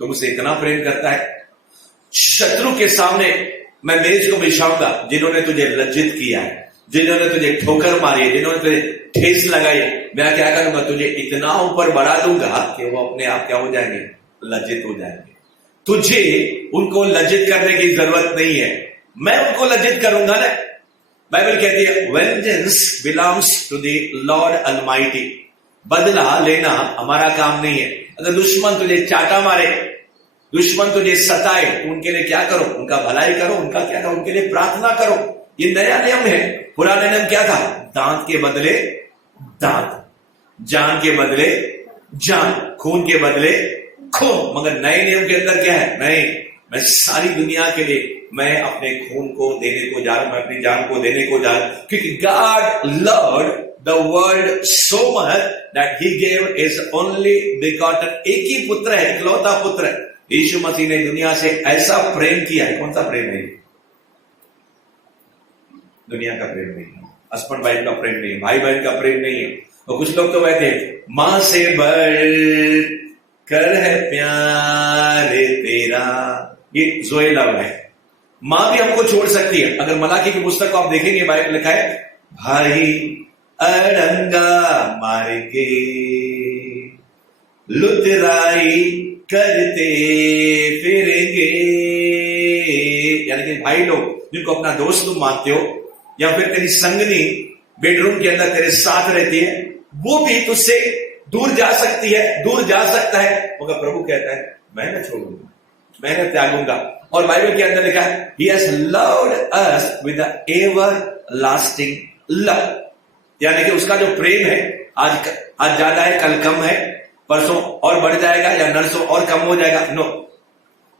तुम उसे इतना प्रेम करता है, शत्रु के सामने मैं मेज को बिछाऊंगा जिन्होंने तुझे लज्जित किया है, जिन्होंने तुझे ठोकर मारी है, जिन्होंने तुझे ठेस लगाई, मैं क्या करूंगा? तुझे इतना ऊपर बढ़ा दूंगा कि वो अपने आप क्या हो जाएंगे? लज्जित हो जाएंगे। तुझे उनको लज्जित करने की जरूरत नहीं है, मैं उनको लज्जित करूंगा ना। बाइबल कहती है vengeance belongs to the Lord almighty. बदला लेना हमारा काम नहीं है। अगर दुश्मन तुझे चाटा मारे, दुश्मन तुझे सताए तो उनके लिए क्या करो? उनका भलाई करो, उनका क्या करो? उनके लिए प्रार्थना करो। ये नया नियम है। पुराने नियम क्या था? दांत के बदले दांत, जान के बदले जान, खून के बदले खून। मगर नए नियम के अंदर क्या है? नहीं, मैं सारी दुनिया के लिए मैं अपने खून को देने को जा रहा हूं, मैं अपनी जान को देने को जा रहा हूं, क्योंकि God loved the world so much that he gave his only begotten. एक ही पुत्र है, इकलौता पुत्र है। यीशु मसीह ने दुनिया से ऐसा प्रेम किया है। कौन सा प्रेम है? दुनिया का प्रेम नहीं है, हस्बैंड वाइफ का प्रेम नहीं है, भाई बहन का प्रेम नहीं है। और कुछ लोग तो कहते हैं मां से बढ़ कर है प्यार तेरा। ये जोए लव है। मां भी हमको छोड़ सकती है। अगर मलाकी की पुस्तक को आप देखेंगे, बाइबल लिखा है भाई अड़ंगा मार के लुतराई करते फिरेंगे। यानी कि भाई लोग जिनको अपना दोस्त तुम मानते हो, या फिर तेरी संगनी बेडरूम के अंदर तेरे साथ रहती है, वो भी तुझसे दूर जा सकती है, दूर जा सकता है। मगर प्रभु कहता है मैं न छोड़ूंगा, मैं न त्यागूंगा। और बाइबल के अंदर लिखा है He has loved us with the everlasting love। यानी कि उसका जो प्रेम है आज ज्यादा है, कल कम है, परसों और बढ़ जाएगा या नरसों और कम हो जाएगा। नो,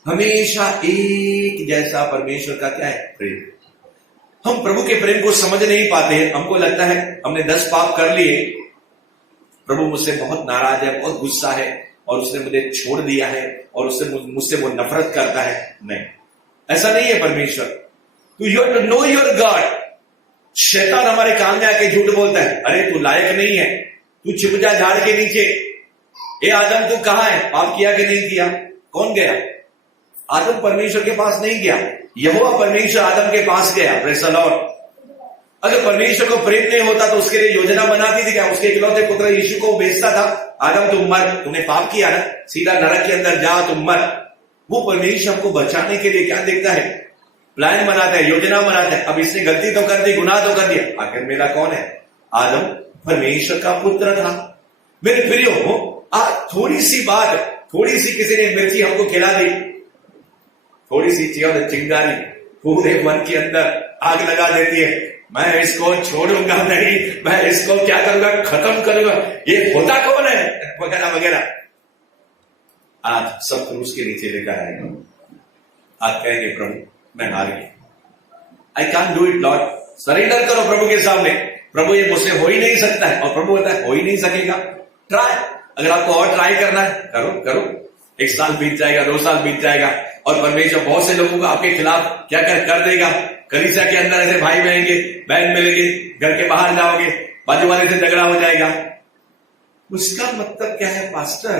हमेशा एक जैसा परमेश्वर का क्या है? प्रेम। हम प्रभु के प्रेम को समझ नहीं पाते हैं। हमको लगता है हमने 10 पाप कर लिए, प्रभु मुझसे बहुत नाराज है, बहुत गुस्सा है, और उसने मुझे छोड़ दिया है, और उससे मुझसे वो नफरत करता है। नहीं, ऐसा नहीं है परमेश्वर। To know your God. शैतान हमारे कान में आके झूठ बोलता है, अरे तू लायक नहीं है, तू छिप जा झाड़ के नीचे। ए आदम तू कहां है? पाप किया कि नहीं किया? कौन गया? आदम परमेश्वर के पास नहीं गया, यहोवा परमेश्वर आदम के पास गया। Praise the Lord. अगर परमेश्वर को प्रेम नहीं होता तो उसके लिए योजना बनाती थी क्या? उसके इकलौते पुत्र यीशु को भेजता था, आदम तुम मर, तुमने पाप किया ना, सीधा नरक के अंदर जा, तुम मर। वो परमेश्वर हमको बचाने के लिए क्या देखता है? प्लान बनाता है, योजना बनाता है। अब इसने गलती तो कर दी, गुनाह तो कर दिया, आखिर मेरा कौन है? आदम परमेश्वर का पुत्र था। मेरे प्रियो, थोड़ी सी बात, थोड़ी सी किसी ने मिर्ची हमको खिला दी, थोड़ी सी चिंगारी पूरे मन के अंदर आग लगा देती है। मैं इसको छोड़ूंगा नहीं, मैं इसको क्या करूंगा? खत्म करूंगा। ये होता कौन है? वगैरह वगैरह। आज सब क्रूस के नीचे लेकर आएगा। आप कहेंगे प्रभु मैं हार गया, I can't do it Lord. Surrender करो प्रभु के सामने। प्रभु ये मुझसे हो ही नहीं सकता है, और प्रभु कहता है हो ही नहीं सकेगा। ट्राई। अगर आपको और ट्राई करना है करो करो। 1 साल बीत जाएगा, 2 साल बीत जाएगा, और परमेश्वर बहुत से लोगों को आपके खिलाफ क्या कर देगा। कलीसिया के अंदर ऐसे भाई बहन मिलेंगे, घर के बाहर जाओगे, बाजू वाले से झगड़ा हो जाएगा। उसका मतलब क्या है पास्टर?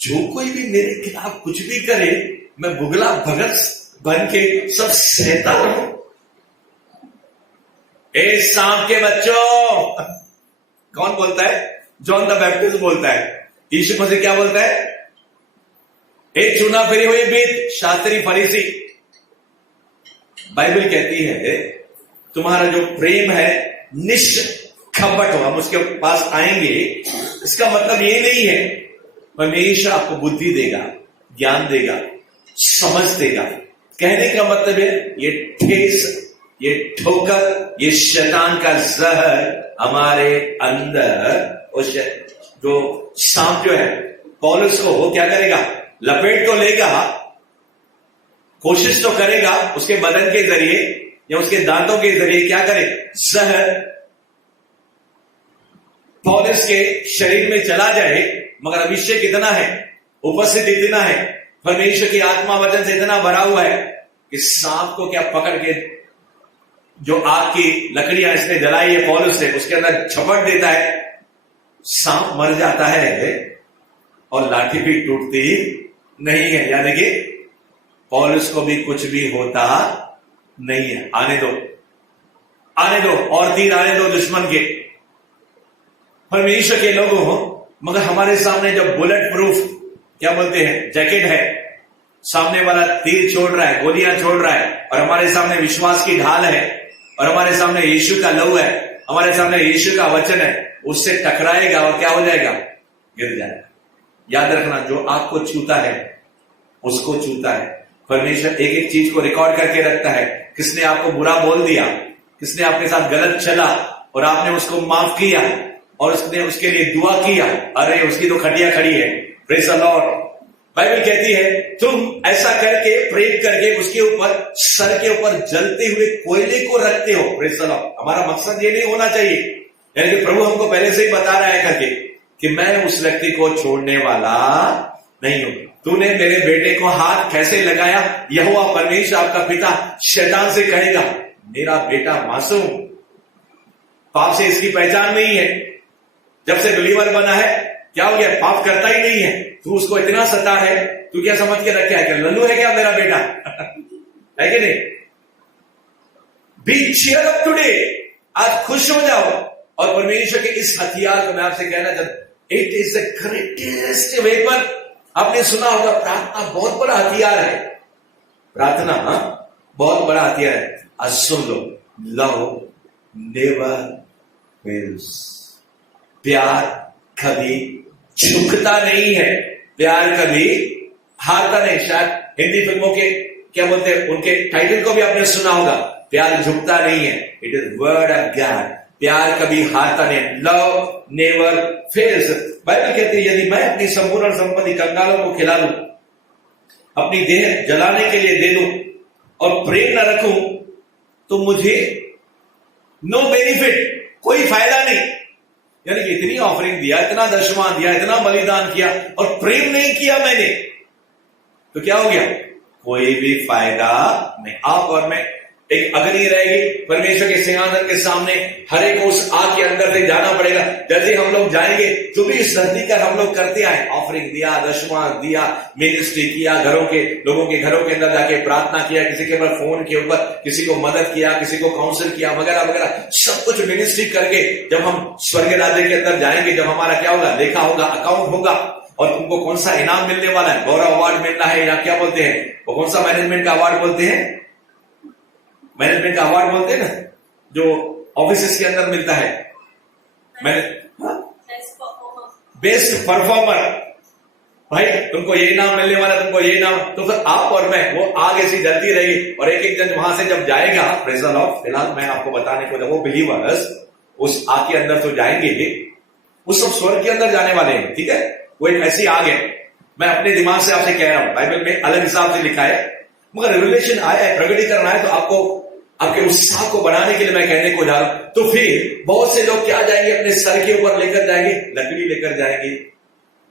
जो कोई भी मेरे खिलाफ कुछ भी करे, मैं बुगला भगत बन के सब सहता रहूं। ए सांप के बच्चों, कौन बोलता है? जॉन द बैप्टिस्ट बोलता है। यीशु मसीह क्या बोलता है? ए चुना फिरी हुई बीत शास्त्री फरीसी। बाइबल कहती है तुम्हारा जो प्रेम है निष्कपट हो। हम उसके पास आएंगे। इसका मतलब ये नहीं है परमेश्वर आपको बुद्धि देगा, ज्ञान देगा, समझ देगा। कहने का मतलब है ये ठेस, ये ठोकर, ये शैतान का जहर हमारे अंदर, उस जो सांप जो है पौलुस को वो क्या करेगा? लपेट तो लेगा, कोशिश तो करेगा उसके बदन के जरिए या उसके दांतों के जरिए क्या करे? जहर पौलुस के शरीर में चला जाए। मगर अभिषेक इतना है, उपस्थित इतना है, परमेश्वर की आत्मा वचन से इतना भरा हुआ है कि सांप को क्या पकड़ के जो आग की लकड़ियां इसने जलाई है पौलुस ने, उसके अंदर झपट देता है, सांप मर जाता है और लाठी भी टूटती नहीं है। यानी कि पौलुस को भी कुछ भी होता नहीं है। आने दो, आने दो, और तीर आने दो दुश्मन के, परमेश्वर के लोगों हो। मगर हमारे सामने जब बुलेट प्रूफ क्या बोलते हैं जैकेट है, सामने वाला तीर छोड़ रहा है, गोलियां छोड़ रहा है, और हमारे सामने विश्वास की ढाल है, और हमारे सामने यीशु का लहू है, हमारे सामने यीशु का वचन है, उससे टकराएगा और क्या हो जाएगा? गिर जाएगा। याद रखना, जो आपको छूता है उसको छूता है। परमेश्वर एक एक चीज को रिकॉर्ड करके रखता है। किसने आपको बुरा बोल दिया, किसने आपके साथ गलत चला और आपने उसको माफ किया और उसने उसके लिए दुआ किया, अरे उसकी तो खटिया खड़ी है। Praise the Lord. बाइबल कहती है तुम ऐसा करके प्रेम करके उसके ऊपर, सर के ऊपर जलते हुए कोयले को रखते हो। Praise the Lord. हमारा मकसद ये नहीं होना चाहिए, यानी कि प्रभु हमको पहले से ही बता रहा है करके कि मैं उस व्यक्ति को छोड़ने वाला नहीं हूं। तूने मेरे बेटे को हाथ कैसे लगाया, यहोवा परमेश्वर आपका पिता शैतान से कहेगा मेरा बेटा मासूम, पाप से इसकी पहचान नहीं है। जब से बिलीवर बना है क्या हो गया, पाप करता ही नहीं है। तू उसको इतना सता है, तू क्या समझ के रखा है कि लल्लू है क्या मेरा बेटा है कि नहीं। बी चीयर अप टुडे, आज खुश हो जाओ। और परमेश्वर के इस हथियार को मैं आपसे कहना चाहता हूं, it is the greatest weapon. आपने सुना होगा प्रार्थना बहुत बड़ा हथियार है। प्रार्थना बहुत बड़ा हथियार है। आज सुन लो, लव नेवर फेल्स। प्यार कभी झुकता नहीं है, प्यार कभी हारता नहीं। शायद हिंदी फिल्मों के क्या बोलते हैं, उनके टाइटल को भी आपने सुना होगा, प्यार झुकता नहीं है। It is word of God. प्यार कभी हारता नहीं, लव नेवर फेल्स। बाइबल कहती है यदि मैं अपनी संपूर्ण संपत्ति कंगालों को खिला दूं, अपनी देह जलाने के लिए दे दूं और प्रेम न रखूं, तो मुझे नो बेनिफिट, कोई फायदा नहीं। यानी कि इतनी ऑफरिंग दिया, इतना दशमां दिया, इतना बलिदान किया और प्रेम नहीं किया मैंने, तो क्या हो गया, कोई भी फायदा नहीं। आप और मैं एक अग्नि रहेगी परमेश्वर के सिंहासन के सामने, हर एक उस आग के अंदर से जाना पड़ेगा। जैसे हम लोग जाएंगे, जो भी इस धरती का हम लोग करते आए, ऑफरिंग दिया, दशमां दिया, मिनिस्ट्री किया, घरों के लोगों के घरों के अंदर जाके प्रार्थना किया, किसी के ऊपर फोन के ऊपर किसी को मदद किया, किसी को काउंसिल किया, वगैरह वगैरह, सब कुछ मिनिस्ट्री करके जब हम स्वर्ग राज्य के अंदर जाएंगे, जब हमारा क्या होगा, लेखा होगा, अकाउंट होगा, और तुमको कौन सा इनाम मिलने वाला है, गौरव अवार्ड मिलना है या क्या बोलते हैं, वो कौन सा मैनेजमेंट का अवार्ड बोलते हैं, मैनेजमेंट का अवार्ड बोलते हैं ना, जो ऑफिस के अंदर मिलता है, बेस्ट परफॉर्मर। भाई तुमको ये नाम मिलने वाला, तुमको ये नाम। तो फिर आप और मैं, वो आग ऐसी जलती रहेगी और एक एक जन वहां से जब जाएगा, प्रेज़ द लॉर्ड। फिलहाल मैं आपको बताने को, वो बिलीवर्स उस आग के अंदर तो जाएंगे, वो सब स्वर्ग के अंदर जाने वाले हैं, ठीक है। वो एक ऐसी आग है, मैं अपने दिमाग से आपसे कह रहा हूं, बाइबल में अलग हिसाब से लिखा है, मगर रिवलेशन आया है, प्रगटीकरण आया, तो आपको आपके उत्साह को बढ़ाने के लिए मैं कहने को जा रहा हूं। तो फिर बहुत से लोग क्या जाएंगे, अपने सर के ऊपर लेकर जाएंगे, लकड़ी लेकर जाएंगे,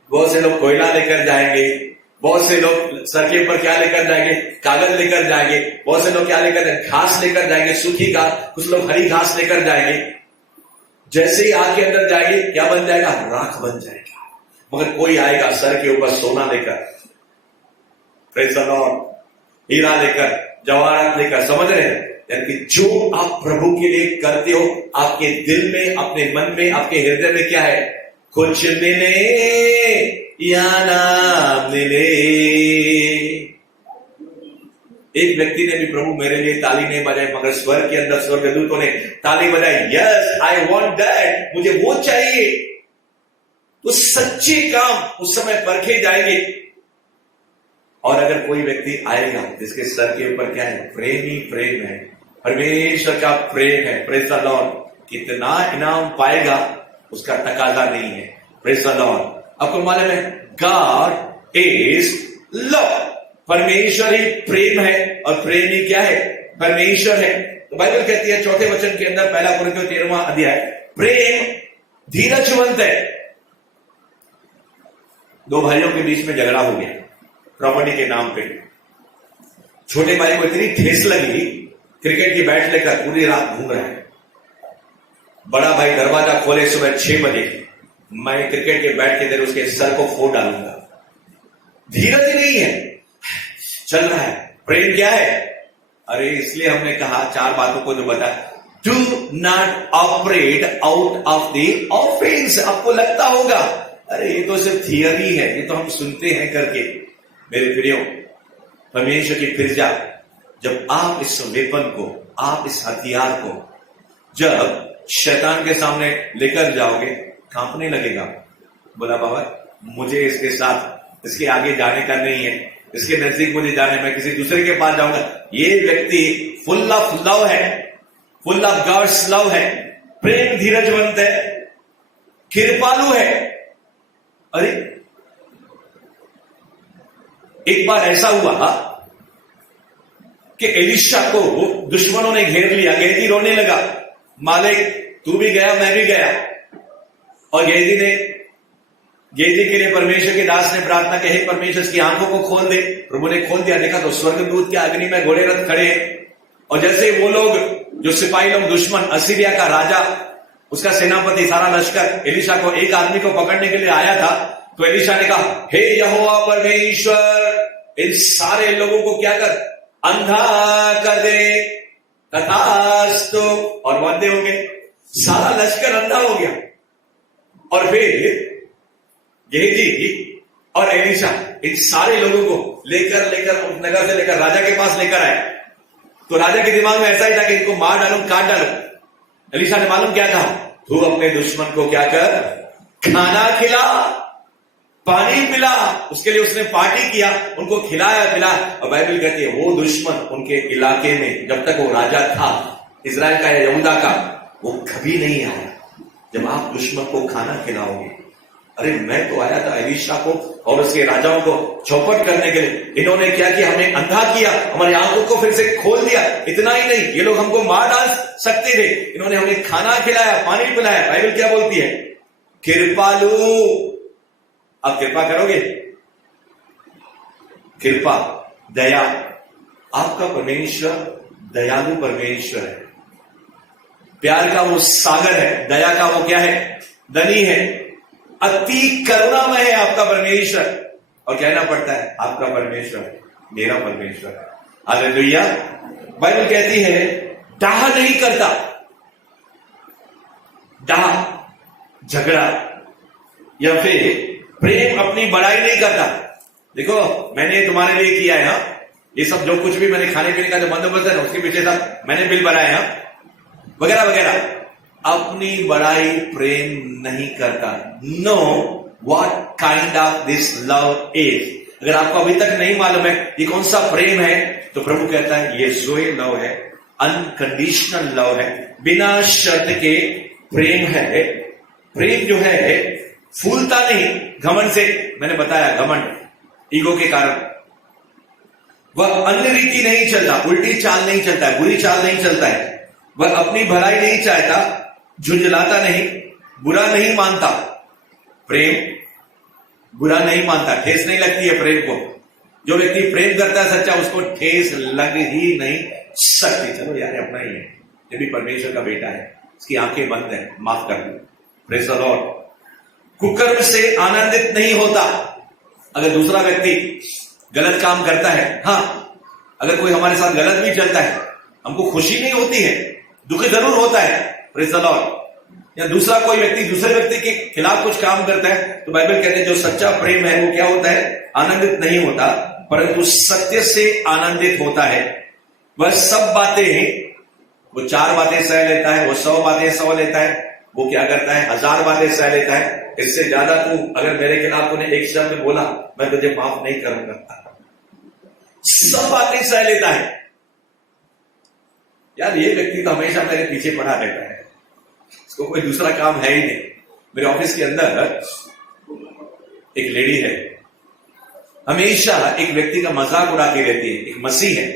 बहुत से लोग कोयला लेकर जाएंगे, बहुत से लोग सर के ऊपर क्या लेकर जाएंगे, कागज लेकर जाएंगे, बहुत से लोग क्या लेकर जाएंगे, घास लेकर जाएंगे, सूखी घास, कुछ लोग हरी घास लेकर जाएंगे। जैसे ही आग के अंदर जाएंगे, क्या बन जाएगा, राख बन जाएगा। मगर कोई आएगा सर के ऊपर सोना लेकर, प्रेज़ द लॉर्ड, हीरा लेकर, जवाहरात लेकर, समझ रहे हैं। यानी जो आप प्रभु के लिए करते हो, आपके दिल में, अपने मन में, आपके हृदय में क्या है, कुछ मिले या ना मिले। एक व्यक्ति ने भी प्रभु मेरे लिए ताली नहीं बजाई, मगर स्वर्ग के अंदर स्वर्गदूतों ने ताली बजाई। यस आई वॉन्ट दैट, मुझे वो चाहिए। तो सच्चे काम उस समय परखे जाएंगे। और अगर कोई व्यक्ति आएगा जिसके सर के ऊपर क्या है, प्रेम ही प्रेम है, परमेश्वर का प्रेम है, प्रेज़ द लॉर्ड, कितना इनाम पाएगा उसका तकाजा नहीं है। Praise the Lord. आपको मालूम है, गॉड इज लव, परमेश्वर ही प्रेम है और प्रेम ही क्या है, परमेश्वर है। तो बाइबल कहती है चौथे वचन के अंदर, पहला कुरिन्थियों 13वां अध्याय, प्रेम धीरजवंत है। दो भाइयों के बीच में झगड़ा हो गया प्रॉपर्टी के नाम पे। छोटे भाई को इतनी ठेस लगी, क्रिकेट की बैट लेकर पूरी रात घूम रहा है। बड़ा भाई दरवाजा खोले सुबह 6 बजे, मैं क्रिकेट के बैट के देर उसके सर को फोड़ डालूंगा। धीरज ही नहीं है, चल रहा है। प्रेम क्या है, अरे इसलिए हमने कहा 4 बातों को जो बताया, do not operate out of the offence. आपको लगता होगा अरे ये तो सिर्फ थियरी है, ये तो हम सुनते हैं करके। मेरे प्रियो, परमेश्वर की प्रजा, जब आप इस वेपन को, आप इस हथियार को जब शैतान के सामने लेकर जाओगे, कांपने लगेगा। बोला बाबा मुझे इसके साथ इसके आगे जाने का नहीं है, इसके नजदीक मुझे जाने, मैं किसी दूसरे के पास जाऊंगा। ये व्यक्ति फुल ऑफ लव है, फुल ऑफ गॉड्स लव है, प्रेम धीरजवंत है, कृपालु है। अरे एक बार ऐसा हुआ कि एलिशा को दुश्मनों ने घेर लिया। गेहजी रोने लगा, मालिक तू भी गया मैं भी गया। और गेहजी के लिए परमेश्वर के दास ने प्रार्थना की, हे परमेश्वर इसकी आंखों को खोल दे। प्रभु ने खोल दिया, देखा तो स्वर्गदूत के अग्नि में घोड़े रथ खड़े हैं। और जैसे वो लोग जो सिपाही लोग दुश्मन असीरिया का राजा, उसका सेनापति, सारा लश्कर एलिशा को, एक आदमी को पकड़ने के लिए आया था, तो एलिशा ने कहा, हे यहोवा परमेश्वर इन सारे लोगों को क्या कर, अंधा कर दे, तथास्तु। और वाद्य हो गए, सारा लश्कर अंधा हो गया। और फिर गेहजी और एलिशा इन सारे लोगों को लेकर नगर से लेकर राजा के पास लेकर आए। तो राजा के दिमाग में ऐसा ही था कि इनको मार डालूं, काट डालूं। एलिशा ने मालूम क्या कहा, तू अपने दुश्मन को क्या कर, खाना खिला, पानी पिला। उसके लिए उसने पार्टी किया, उनको खिलाया पिला। और बाइबल कहती है वो दुश्मन उनके इलाके में जब तक वो राजा था, इजराइल का या यहूदा का, वो कभी नहीं आया। जब आप दुश्मन को खाना खिलाओगे, अरे मैं तो आया था एलिशा को और उसके राजाओं को चौपट करने के लिए, इन्होंने क्या किया, हमें अंधा किया, हमारी आंखों को फिर से खोल दिया। इतना ही नहीं, ये लोग हमको मार डाल सकते थे, इन्होंने हमें खाना खिलाया, पानी पिलाया। बाइबल क्या बोलती है, कृपालु। आप कृपा करोगे, कृपा, दया। आपका परमेश्वर दयालु परमेश्वर है, प्यार का वो सागर है, दया का वो क्या है, धनी है, अति करुणामय है आपका परमेश्वर। और कहना पड़ता है आपका परमेश्वर मेरा परमेश्वर है। हालेलुया। बाइबल कहती है डाह नहीं करता, डाह, झगड़ा या फिर प्रेम अपनी बड़ाई नहीं करता। देखो मैंने तुम्हारे लिए किया है, हाँ, ये सब जो कुछ भी मैंने खाने पीने का जो बंदोबस्त है ना, उसके पीछे सब मैंने बिल बनाया है, वगैरह वगैरह। अपनी बड़ाई प्रेम नहीं करता। Know what kind of this love is. अगर आपको अभी तक नहीं मालूम है ये कौन सा प्रेम है, तो प्रभु कहता है ये ज़ोए लव है, अनकंडीशनल लव है, बिना शर्त के प्रेम है। प्रेम जो है फूलता नहीं घमंड से। मैंने बताया घमंड ईगो के कारण। वह अन्य रीति नहीं चलता, उल्टी चाल नहीं चलता है, बुरी चाल नहीं चलता है। वह अपनी भलाई नहीं चाहता, झुंझलाता नहीं, बुरा नहीं मानता। प्रेम बुरा नहीं मानता, ठेस नहीं लगती है प्रेम को। जो व्यक्ति प्रेम करता है सच्चा, उसको ठेस लग ही नहीं सकती। चलो यार अपना ही है, ये भी परमेश्वर का बेटा है, इसकी आंखें बंद है, माफ कर दो। Praise the Lord. कुकर्म से आनंदित नहीं होता। अगर दूसरा व्यक्ति गलत काम करता है, हाँ, अगर कोई हमारे साथ गलत भी चलता है, हमको खुशी नहीं होती है, दुख जरूर होता है। Praise the Lord. या दूसरा कोई व्यक्ति दूसरे व्यक्ति के खिलाफ कुछ काम करता है, तो बाइबल कहते हैं जो सच्चा प्रेम है वो क्या होता है, आनंदित नहीं होता, परंतु सत्य से आनंदित होता है। वह सब बातें, वो 4 बातें सह लेता है, वो 100 बातें सह लेता है, वो क्या करता है 1000 बातें सह लेता है। इससे ज्यादा तू अगर मेरे खिलाफ तूने एक शब्द बोला, मैं तुझे माफ नहीं करूंगा। सब बातें सह लेता है। यार ये व्यक्ति तो हमेशा मेरे पीछे पड़ा रहता है, इसको कोई दूसरा काम है ही नहीं। मेरे ऑफिस के अंदर एक लेडी है, हमेशा एक व्यक्ति का मजाक उड़ाती रहती है, एक मसीह है,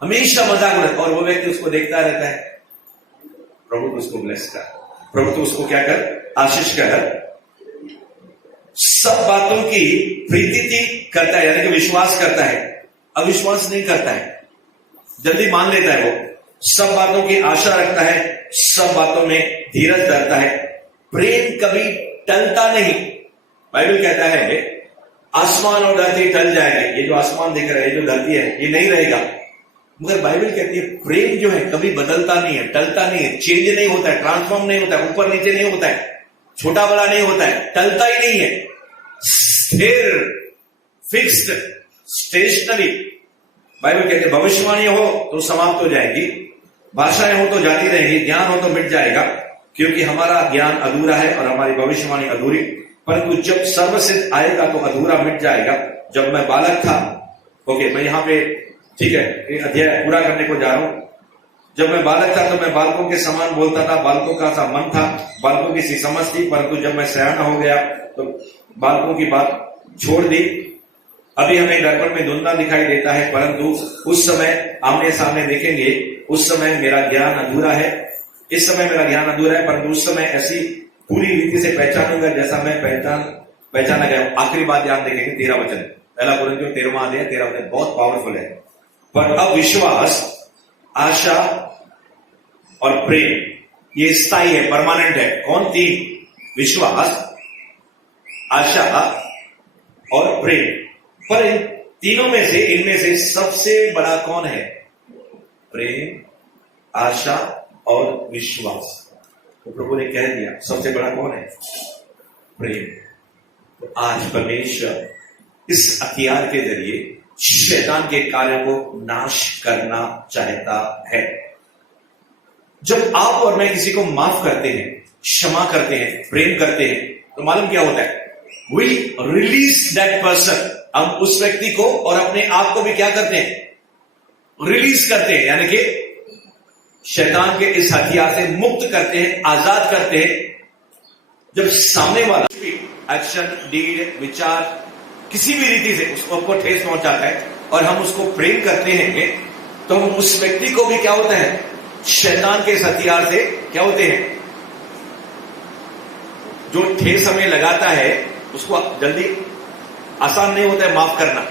हमेशा मजाक उड़ाता, और वो व्यक्ति उसको देखता रहता है। प्रभु तो उसको ब्लेस कर, प्रभु तो उसको क्या कर, आशीष कर। सब बातों की प्रीति करता है, यानी कि विश्वास करता है, अविश्वास नहीं करता है, जल्दी मान लेता है। वो सब बातों की आशा रखता है, सब बातों में धीरज धरता है। प्रेम कभी टलता नहीं। बाइबल कहता है आसमान और धरती टल जाएंगे, ये जो आसमान दिख रहा है, ये जो धरती है, ये नहीं रहेगा, मगर बाइबल कहती है प्रेम जो है कभी बदलता नहीं है, टलता नहीं है, चेंज नहीं होता है, ट्रांसफॉर्म नहीं होता है, ऊपर नीचे नहीं होता है, छोटा बड़ा नहीं होता है, टलता ही नहीं है, स्थिर, फिक्स्ड, स्टेशनरी। बाइबल कहते हैं भविष्यवाणी हो तो समाप्त हो जाएगी, भाषाएं हो तो जाती रहेंगी, ज्ञान हो तो मिट जाएगा, क्योंकि हमारा ज्ञान अधूरा है और हमारी भविष्यवाणी अधूरी, परंतु जब सर्वसिद्ध आएगा तो अधूरा मिट जाएगा। जब मैं बालक था, ओके, मैं यहां पे ठीक है एक अध्याय पूरा करने को जा रहा हूं। जब मैं बालक था तो मैं बालकों के समान बोलता था, बालकों का सा मन था, बालकों की सी समझ थी, परंतु जब मैं सयाना हो गया तो बालकों की बात छोड़ दी। अभी हमें दर्पण में धुंधला दिखाई देता है, परंतु उस समय आमने सामने देखेंगे। उस समय मेरा ज्ञान अधूरा है, इस समय मेरा ज्ञान अधूरा है, परंतु उस समय ऐसी पूरी रीति से पहचानूंगा जैसा मैं पहचाना गया। आखिरी बात ध्यान देखेंगे, 13 वचन, पहला कुरिन्थियों 13वां अध्याय 13 वचन बहुत पावरफुल है। पर अब विश्वास, आशा और प्रेम ये स्थायी है, परमानेंट है। कौन? 3, विश्वास, आशा और प्रेम। पर इन तीनों में से, इनमें से सबसे बड़ा कौन है? प्रेम, आशा और विश्वास। तो प्रभु ने कह दिया सबसे बड़ा कौन है? प्रेम। तो आज परमेश्वर इस हथियार के जरिए शैतान के कार्यों को नाश करना चाहता है। जब आप और मैं किसी को माफ करते हैं, क्षमा करते हैं, प्रेम करते हैं, तो मालूम क्या होता है? We release that person. हम उस व्यक्ति को और अपने आप को भी क्या करते हैं? रिलीज करते हैं, यानी कि शैतान के इस हथियार से मुक्त करते हैं, आजाद करते हैं। जब सामने वाला एक्शन, डीड, विचार किसी भी रीति से उसको ठेस पहुंचाता है और हम उसको प्रेम करते हैं, तो हम उस व्यक्ति को भी क्या होता है? शैतान के इस हथियार से क्या होते हैं? जो ठेस हमें लगाता है उसको जल्दी आसान नहीं होता है माफ करना,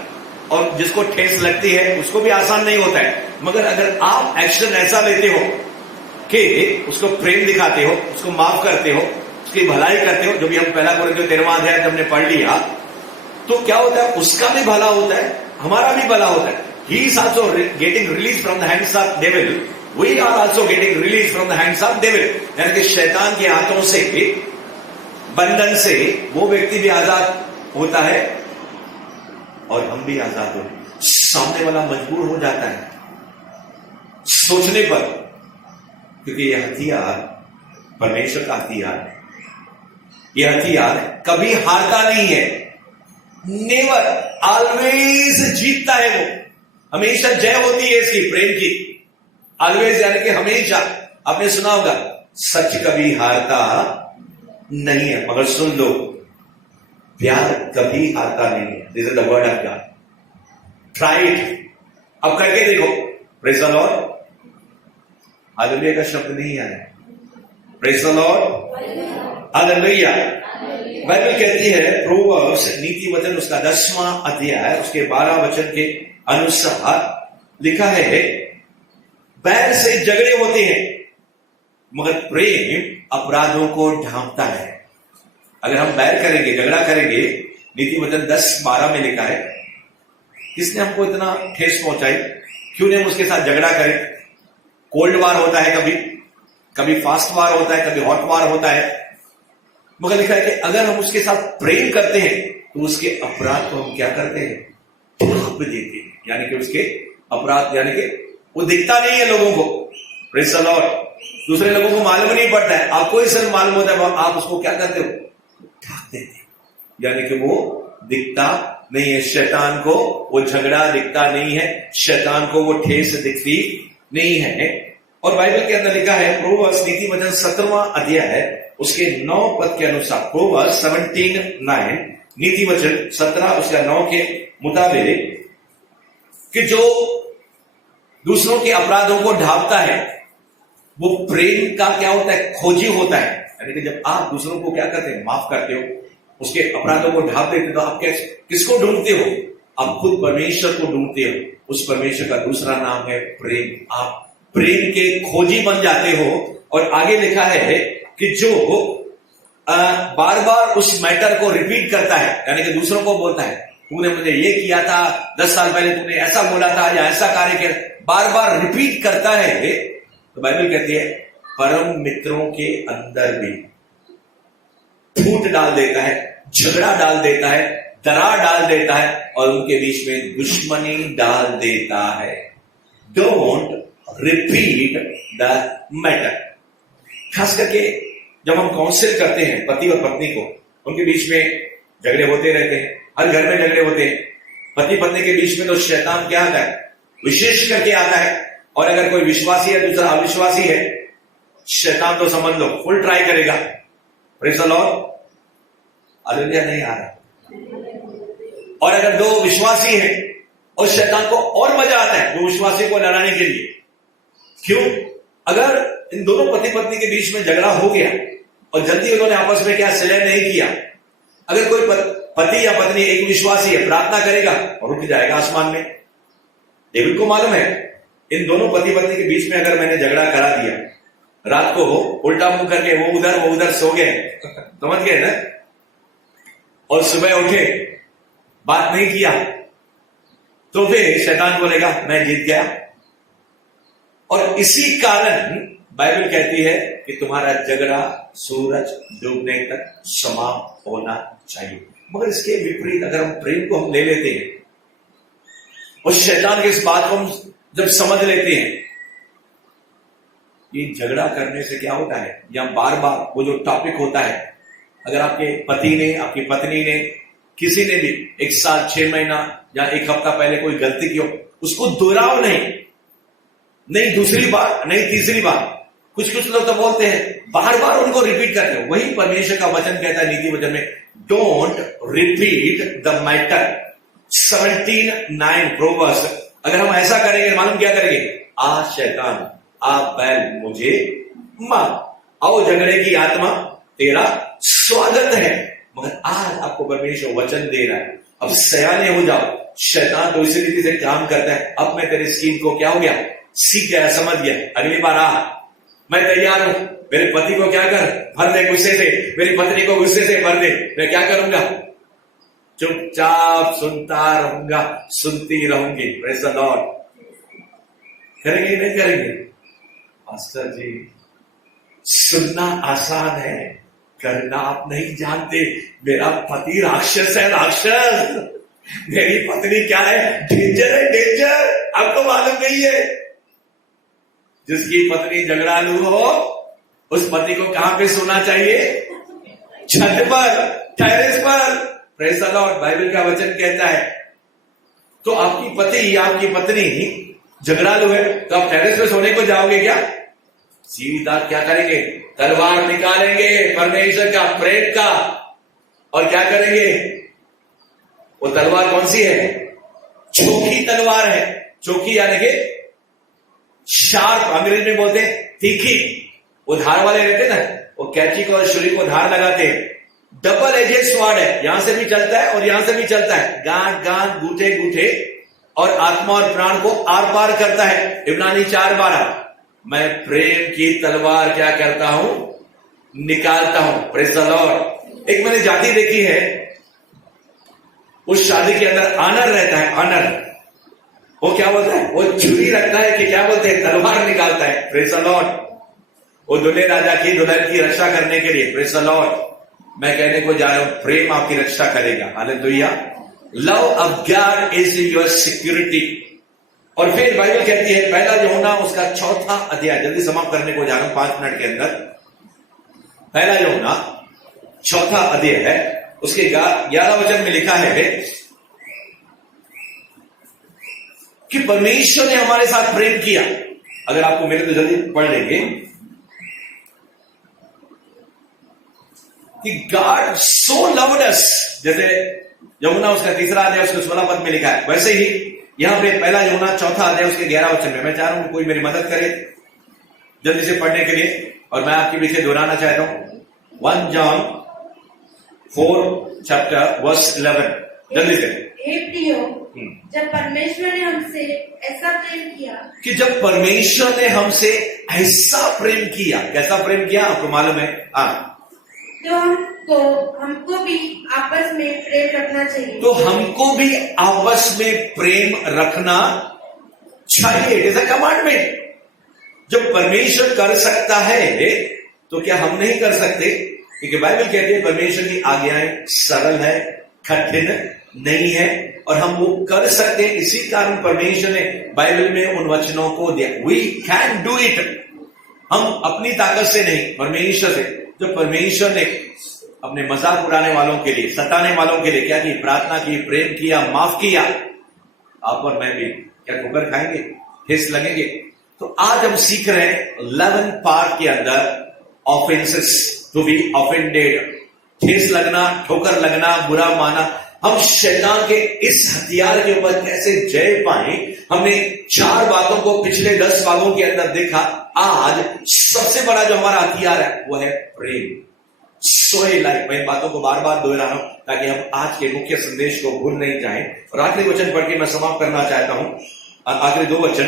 और जिसको ठेस लगती है उसको भी आसान नहीं होता है। मगर अगर आप एक्शन ऐसा लेते हो कि उसको प्रेम दिखाते हो, उसको माफ करते हो, उसकी भलाई करते हो, जो भी हम पहला कुरिन्थियों 13वां अध्याय हमने पढ़ लिया, तो क्या होता है? उसका भी भला होता है, हमारा भी भला होता है। He is also getting released from the hands of devil. We are also getting released from the hands of devil. यानी कि शैतान के हाथों से, बंधन से वो व्यक्ति भी आजाद होता है और हम भी आजाद होते हैं। सामने वाला मजबूर हो जाता है सोचने पर, क्योंकि यह हथियार परमेश्वर का हथियार है। यह हथियार कभी हारता नहीं है, नेवर, ऑलवेज जीतता है। वो हमेशा जय होती है इसकी, प्रेम की। ऑलवेज यानी कि हमेशा। आपने सुना होगा, सच कभी हारता नहीं है। मगर सुन लो, प्यार कभी हारता नहीं है। This is the word of God. Try it. अब करके देखो। Praise the Lord. हालेलुया का शब्द नहीं आया। Praise the Lord. Hallelujah. Bible कहती है, प्रोवर्ब्स नीति वचन उसका 10वां अध्याय उसके 12 वचन के अनुसार लिखा है, बैर से झगड़े होते हैं मगर प्रेम अपराधों को ढांपता है। अगर हम बैर करेंगे, झगड़ा करेंगे, नीति वचन 10:12 में लिखा है, किसने हमको इतना ठेस पहुंचाई, क्यों नहीं हम उसके साथ झगड़ा करें? कोल्ड वार होता है, कभी फास्ट वार होता है, कभी हॉट वार होता है। मगर लिखा है कि अगर हम उसके साथ प्रेम करते हैं तो उसके अपराध को हम क्या करते हैं? ढांप देते हैं। यानी कि उसके अपराध, यानी कि वो दिखता नहीं है लोगों को। Praise the Lord. दूसरे लोगों को मालूम नहीं पड़ता है, आपको ही सिर्फ मालूम होता है, आप उसको क्या करते हो? ढांप देते हो। यानी कि वो दिखता नहीं है। शैतान को वो झगड़ा दिखता नहीं है, शैतान को वो ठेस दिखती नहीं है। और बाइबल के अंदर लिखा है, प्रोवर्ब्स नीति वचन 17वां अध्याय है उसके 9 पद के अनुसार, प्रोवर्ब्स 17:9 नीति वचन 17 उसका 9 के मुताबिक, कि जो दूसरों के अपराधों को ढांपता है वो प्रेम का क्या होता है? खोजी होता है। यानी कि जब आप दूसरों को क्या करते हैं? माफ करते हो, उसके अपराधों को ढांप देते हो, तो आप किसको ढूंढते हो? आप खुद परमेश्वर को ढूंढते हो। उस परमेश्वर का दूसरा नाम है प्रेम। आप प्रेम के खोजी बन जाते हो। और आगे लिखा है कि जो बार बार उस मैटर को रिपीट करता है, यानी कि दूसरों को बोलता है, तूने मुझे ये किया था, 10 साल पहले तूने ऐसा बोला था या ऐसा कार्य किया, बार बार रिपीट करता है, तो बाइबल कहती है परम मित्रों के अंदर भी फूट डाल देता है, झगड़ा डाल देता है, दरार डाल देता है और उनके बीच में दुश्मनी डाल देता है। Don't repeat the matter. खास करके जब हम काउंसिल करते हैं पति और पत्नी को, उनके बीच में झगड़े होते रहते हैं, हर घर में झगड़े होते हैं। पति पत्नी के बीच में तो शैतान क्या आता है, विशेष करके आता है। और अगर कोई विश्वासी है दूसरा अविश्वासी है, शैतान तो समझ लो फुल ट्राई करेगा। प्रेज़ द लॉर्ड, हालेलुया नहीं आ रहा। और अगर दो विश्वासी हैं और शैतान को और मजा आता है दो विश्वासी को लड़ाने के लिए। क्यों? अगर इन दोनों पति पत्नी के बीच में झगड़ा हो गया और जल्दी उन्होंने आपस में क्या सलह नहीं किया, अगर कोई पति या पत्नी एक विश्वासी है प्रार्थना करेगा और उठ जाएगा आसमान में। डेविड को मालूम है इन दोनों पति पत्नी के बीच में अगर मैंने झगड़ा करा दिया, रात को उल्टा मुंह करके वो उधर सो गए, समझ गए ना, और सुबह उठे बात नहीं किया, तो फिर शैतान बोलेगा मैं जीत गया। और इसी कारण बाइबल कहती है कि तुम्हारा झगड़ा सूरज डूबने तक समाप्त होना चाहिए। मगर इसके विपरीत अगर हम प्रेम को हम ले लेते हैं और शैतान की इस बात को हम जब समझ लेते हैं, ये झगड़ा करने से क्या होता है, या बार बार वो जो टॉपिक होता है, अगर आपके पति ने आपकी पत्नी ने किसी ने भी 1 साल 6 महीना या 1 हफ्ता पहले कोई गलती की हो, उसको दोहराओ नहीं दूसरी बार, नहीं तीसरी बार। कुछ लोग तो बोलते हैं बार बार उनको रिपीट करते हो। वही परमेश्वर का वचन कहता है नीति वचन में, don't repeat the matter. 17:9 proverbs. अगर हम ऐसा करेंगे, मालूम क्या करेंगे, आ शैतान आ बैल मुझे मार, आओ झगड़े की आत्मा तेरा स्वागत है। मगर आज आपको परमेश्वर वचन दे रहा है, अब सयाने हो जाओ। शैतान तो इसी रीति से काम करता है। अब मैं तेरे स्कीम को क्या हो गया, सीख गया, समझ गया। अगली बार आ, मैं तैयार हूं। मेरे पति को क्या कर, भर दे गुस्से से, मेरी पत्नी को गुस्से से भर दे। मैं क्या करूंगा, चुपचाप सुनता रहूंगा, सुनती रहूंगी। Praise the Lord. करेंगे नहीं करेंगे? पास्टर जी, सुनना आसान है, करना आप नहीं जानते। मेरा पति राक्षस है, राक्षस। मेरी पत्नी क्या है, डेंजर है, डेंजर। आपको मालूम नहीं है। जिसकी पत्नी झगड़ालू हो, उस पति को कहां पे सोना चाहिए, छत पर, टेरेस पर। Praise the Lord. बाइबल का वचन कहता है, तो आपकी पति या आपकी पत्नी झगड़ालू है तो आप टेरेस पे सोने को जाओगे क्या? सीधा क्या करेंगे, तलवार निकालेंगे परमेश्वर का, प्रेम का, और क्या करेंगे? वो तलवार कौन सी है? चोखी तलवार है। चोखी यानी कि शार्प, अंग्रेजी में बोलते हैं तीखी। वो धार वाले रहते ना, वो कैंची को और छुरी को धार लगाते हैं। डबल एजेड स्वॉर्ड है, यहां से भी चलता है और यहां से भी चलता है। गांठ गांठ, गूठे गूठे, और आत्मा और प्राण को आर पार करता है। इब्रानी 4:12। मैं प्रेम की तलवार क्या करता हूं, निकालता हूं। Praise the Lord. एक मैंने जाति देखी है, उस शादी के अंदर ऑनर रहता है, ऑनर। वो क्या बोलता है, वो छुरी रखता है कि क्या बोलते हैं, तलवार निकालता है। Praise the Lord. वो दूल्हे राजा की दुल्हन की रक्षा करने के लिए। Praise the Lord. मैं कहने को जा रहा हूं, प्रेम आपकी रक्षा करेगा। Hallelujah. Love of God is your security. और फिर बाइबल कहती है, पहला यूहन्ना उसका 4था अध्याय, जल्दी समाप्त करने को जा रहा हूं 5 मिनट के अंदर। पहला यूहन्ना 4था अध्याय है, उसके 11 वचन में लिखा है कि परमेश्वर ने हमारे साथ प्रेम किया। अगर आपको मेरे तो जल्दी पढ़ लेंगे कि गॉड सो लव्ड अस, जैसे यूहन्ना उसका 3रा अध्याय उसके 16 पद में लिखा है, वैसे ही यहां पे पहला यूहन्ना 4था अध्याय उसके 11 वचन में। मैं चाह रहा हूं कोई मेरी मदद करे जल्दी से पढ़ने के लिए, और मैं आपके पीछे दोहराना चाहता हूं 1 जॉन 4 चैप्टर वर्स 11, जल्दी से। हे प्रियो, जब परमेश्वर ने हमसे ऐसा प्रेम किया, कि जब परमेश्वर ने हमसे ऐसा प्रेम किया, कैसा प्रेम किया आपको मालूम है? तो हमको भी आपस में प्रेम रखना चाहिए। तो हमको भी आपस में प्रेम रखना चाहिए। It is a commandment. जब परमेश्वर कर सकता है तो क्या हम नहीं कर सकते? क्योंकि बाइबल कहती है परमेश्वर की आज्ञाएं सरल है, कठिन नहीं है, और हम वो कर सकते हैं। इसी कारण परमेश्वर ने बाइबल में उन वचनों को दिया। We can do it. हम अपनी ताकत से नहीं, परमेश्वर से। जब परमेश्वर ने अपने मजाक उड़ाने वालों के लिए, सताने वालों के लिए क्या की? प्रार्थना की, प्रेम किया, माफ किया। आप और मैं भी क्या ठोकर खाएंगे, ठेस लगेंगे? तो आज हम सीख रहे हैं 11 पार्ट के अंदर ऑफेंसेस, टू बी ऑफेंडेड, ठेस लगना, ठोकर लगना, बुरा माना। हम शैतान के इस हथियार के ऊपर कैसे जय पाए, हमने 4 बातों को पिछले 10 भागों के अंदर देखा। आज सबसे बड़ा जो हमारा हथियार है वो है प्रेम। सोए लाइफ, मैं इन बातों को बार बार दोहरा रहा हूं ताकि हम आज के मुख्य संदेश को भूल नहीं जाएं। और आखिरी वचन पढ़ के मैं समाप्त करना चाहता हूं। आखिरी 2 वचन,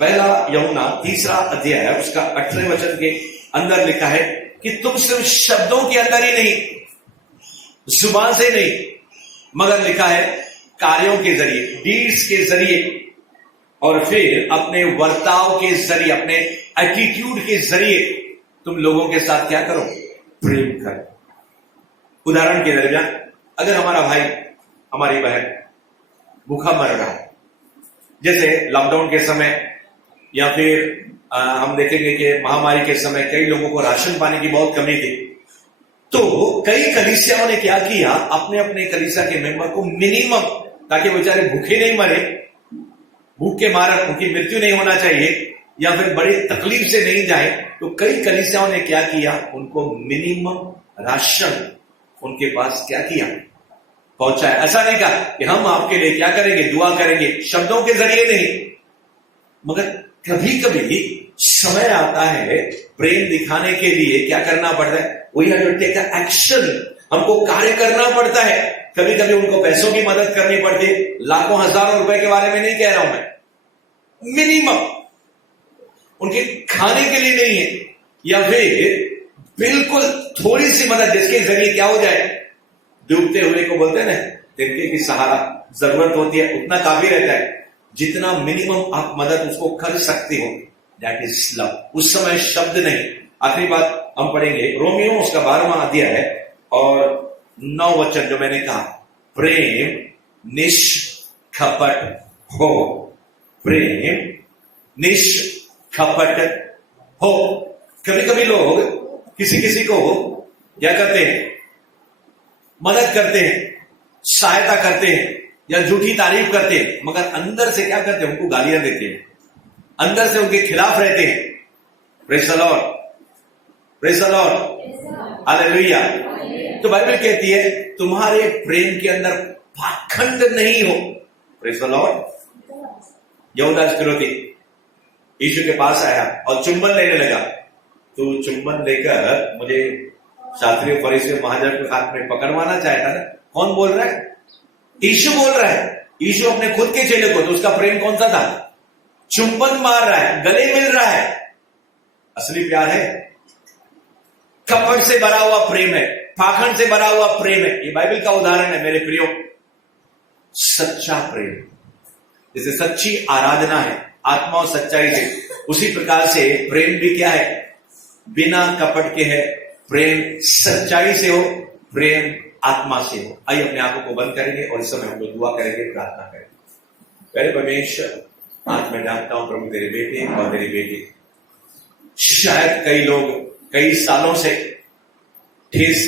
पहला यूहन्ना 3 अध्याय है, उसका 18वें वचन के अंदर लिखा है कि तुम सिर्फ शब्दों के अंदर ही नहीं, जुबान से नहीं, मगर लिखा है कार्यों के जरिए, डीड्स के जरिए, और फिर अपने वर्ताव के जरिए, अपने एटीट्यूड के जरिए तुम लोगों के साथ क्या करो? प्रेम करो। उदाहरण के दरमियान अगर हमारा भाई, हमारी बहन भूखा मर रहा है, जैसे लॉकडाउन के समय, या फिर हम देखेंगे कि महामारी के समय कई लोगों को राशन पानी की बहुत कमी थी, तो कई कलीसियाओं ने क्या किया, अपने अपने कलीसिया के मेंबर को मिनिमम, ताकि बेचारे भूखे नहीं मरे, भूख के मारे उनकी मृत्यु नहीं होना चाहिए, या फिर बड़ी तकलीफ से नहीं जाए, तो कई कलीसियाओं ने क्या किया, उनको मिनिमम राशन उनके पास क्या किया, पहुंचाया। ऐसा नहीं कहा कि हम आपके लिए क्या करेंगे, दुआ करेंगे, शब्दों के जरिए नहीं, मगर कभी कभी समय आता है प्रेम दिखाने के लिए क्या करना पड़ता है, we have to take action, हमको कार्य करना पड़ता है। कभी कभी उनको पैसों की मदद करनी पड़ती है, लाखों हजारों रुपए के बारे में नहीं कह रहा हूं मैं, मिनिमम उनके खाने के लिए नहीं है, या फिर बिल्कुल थोड़ी सी मदद जिसके जरिए क्या हो जाए, डूबते हुए को बोलते हैं ना, तिनके की सहारा जरूरत होती है, उतना काफी रहता है। जितना मिनिमम आप मदद उसको कर सकते हो, दैट इज लव। उस समय शब्द नहीं। आखिरी बात हम पढ़ेंगे रोमियो, उसका 12वां अध्याय है और 9 वचन, जो मैंने कहा, प्रेम निष्कपट हो, प्रेम निष्कपट हो। कभी कभी लोग किसी को क्या करते हैं, मदद करते हैं, सहायता करते हैं, या झूठी तारीफ करते हैं, मगर अंदर से क्या करते हैं, उनको गालियां देते हैं, अंदर से उनके खिलाफ रहते हैं। Praise the Lord, praise the Lord, hallelujah. तो बाइबल कहती है तुम्हारे प्रेम के अंदर पाखंड नहीं हो। Praise the Lord. यहूदा इस्करियोती यीशु के पास आया और चुंबन लेने लगा, तो चुंबन लेकर मुझे शास्त्रियों फरीसियों महाजन के हाथ में पकड़वाना चाहता ना। कौन बोल रहा है? यीशु बोल रहा है। यीशु अपने खुद के चेले को, तो उसका प्रेम कौन सा था? चुंबन मार रहा है, गले मिल रहा है। असली प्यार है, कपट से भरा हुआ प्रेम है, पाखंड से भरा हुआ प्रेम है। ये बाइबल का उदाहरण है मेरे प्रियो। सच्चा प्रेम, जैसे सच्ची आराधना है आत्मा और सच्चाई से, उसी प्रकार से प्रेम भी क्या है? बिना कपट के है। प्रेम सच्चाई से हो, प्रेम आत्मा से हो। आइए अपने आंखों को बंद करेंगे और इस समय हम लोग दुआ करेंगे, प्रार्थना करेंगे। पहले परमेश्वर, आज मैं जानता हूं प्रभु तेरे बेटे और तेरी बेटी, शायद कई लोग कई सालों से ठेस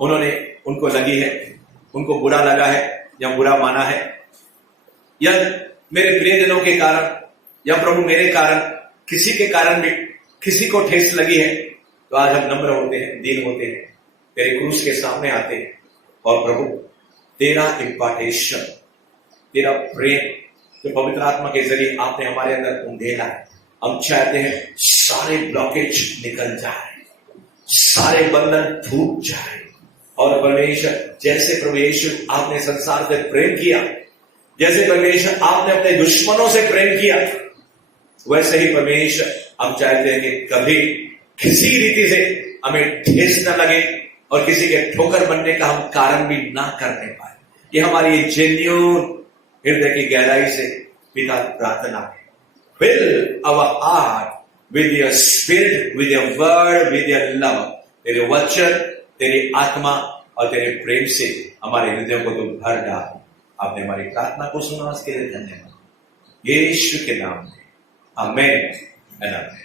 उनको लगी है, उनको बुरा लगा है या बुरा माना है, या मेरे प्रियजनों के कारण या प्रभु मेरे कारण, किसी के कारण भी किसी को ठेस लगी है, तो आज हम नम्र होते हैं, दीन होते हैं, तेरे क्रूस के सामने आते हैं और प्रभु तेरा इम्पार्टेशन, तेरा प्रेम जो पवित्र आत्मा के जरिए आपने हमारे अंदर उंडेला है, हम चाहते हैं सारे ब्लॉकेज निकल जाए, सारे बंधन टूट जाए। और परमेश्वर, जैसे प्रभु यीशु आपने संसार से प्रेम किया, जैसे परमेश्वर आपने अपने दुश्मनों से प्रेम किया, वैसे ही परमेश्वर हम चाहते हैं कि कभी किसी रीति से हमें ठेस न लगे और किसी के ठोकर बनने का हम कारण भी ना करने पाए। ये हमारी जेन्युइन हृदय की गहराई से पिता प्रार्थना है। Fill our heart with your spirit, with your word, with your love. तेरे वचन, तेरी आत्मा और तेरे प्रेम से हमारे हृदयों को तुम भर डाल। आपने हमारी प्रार्थना को सुना, उसके लिए धन्यवाद। यीशु के नाम में आमेन।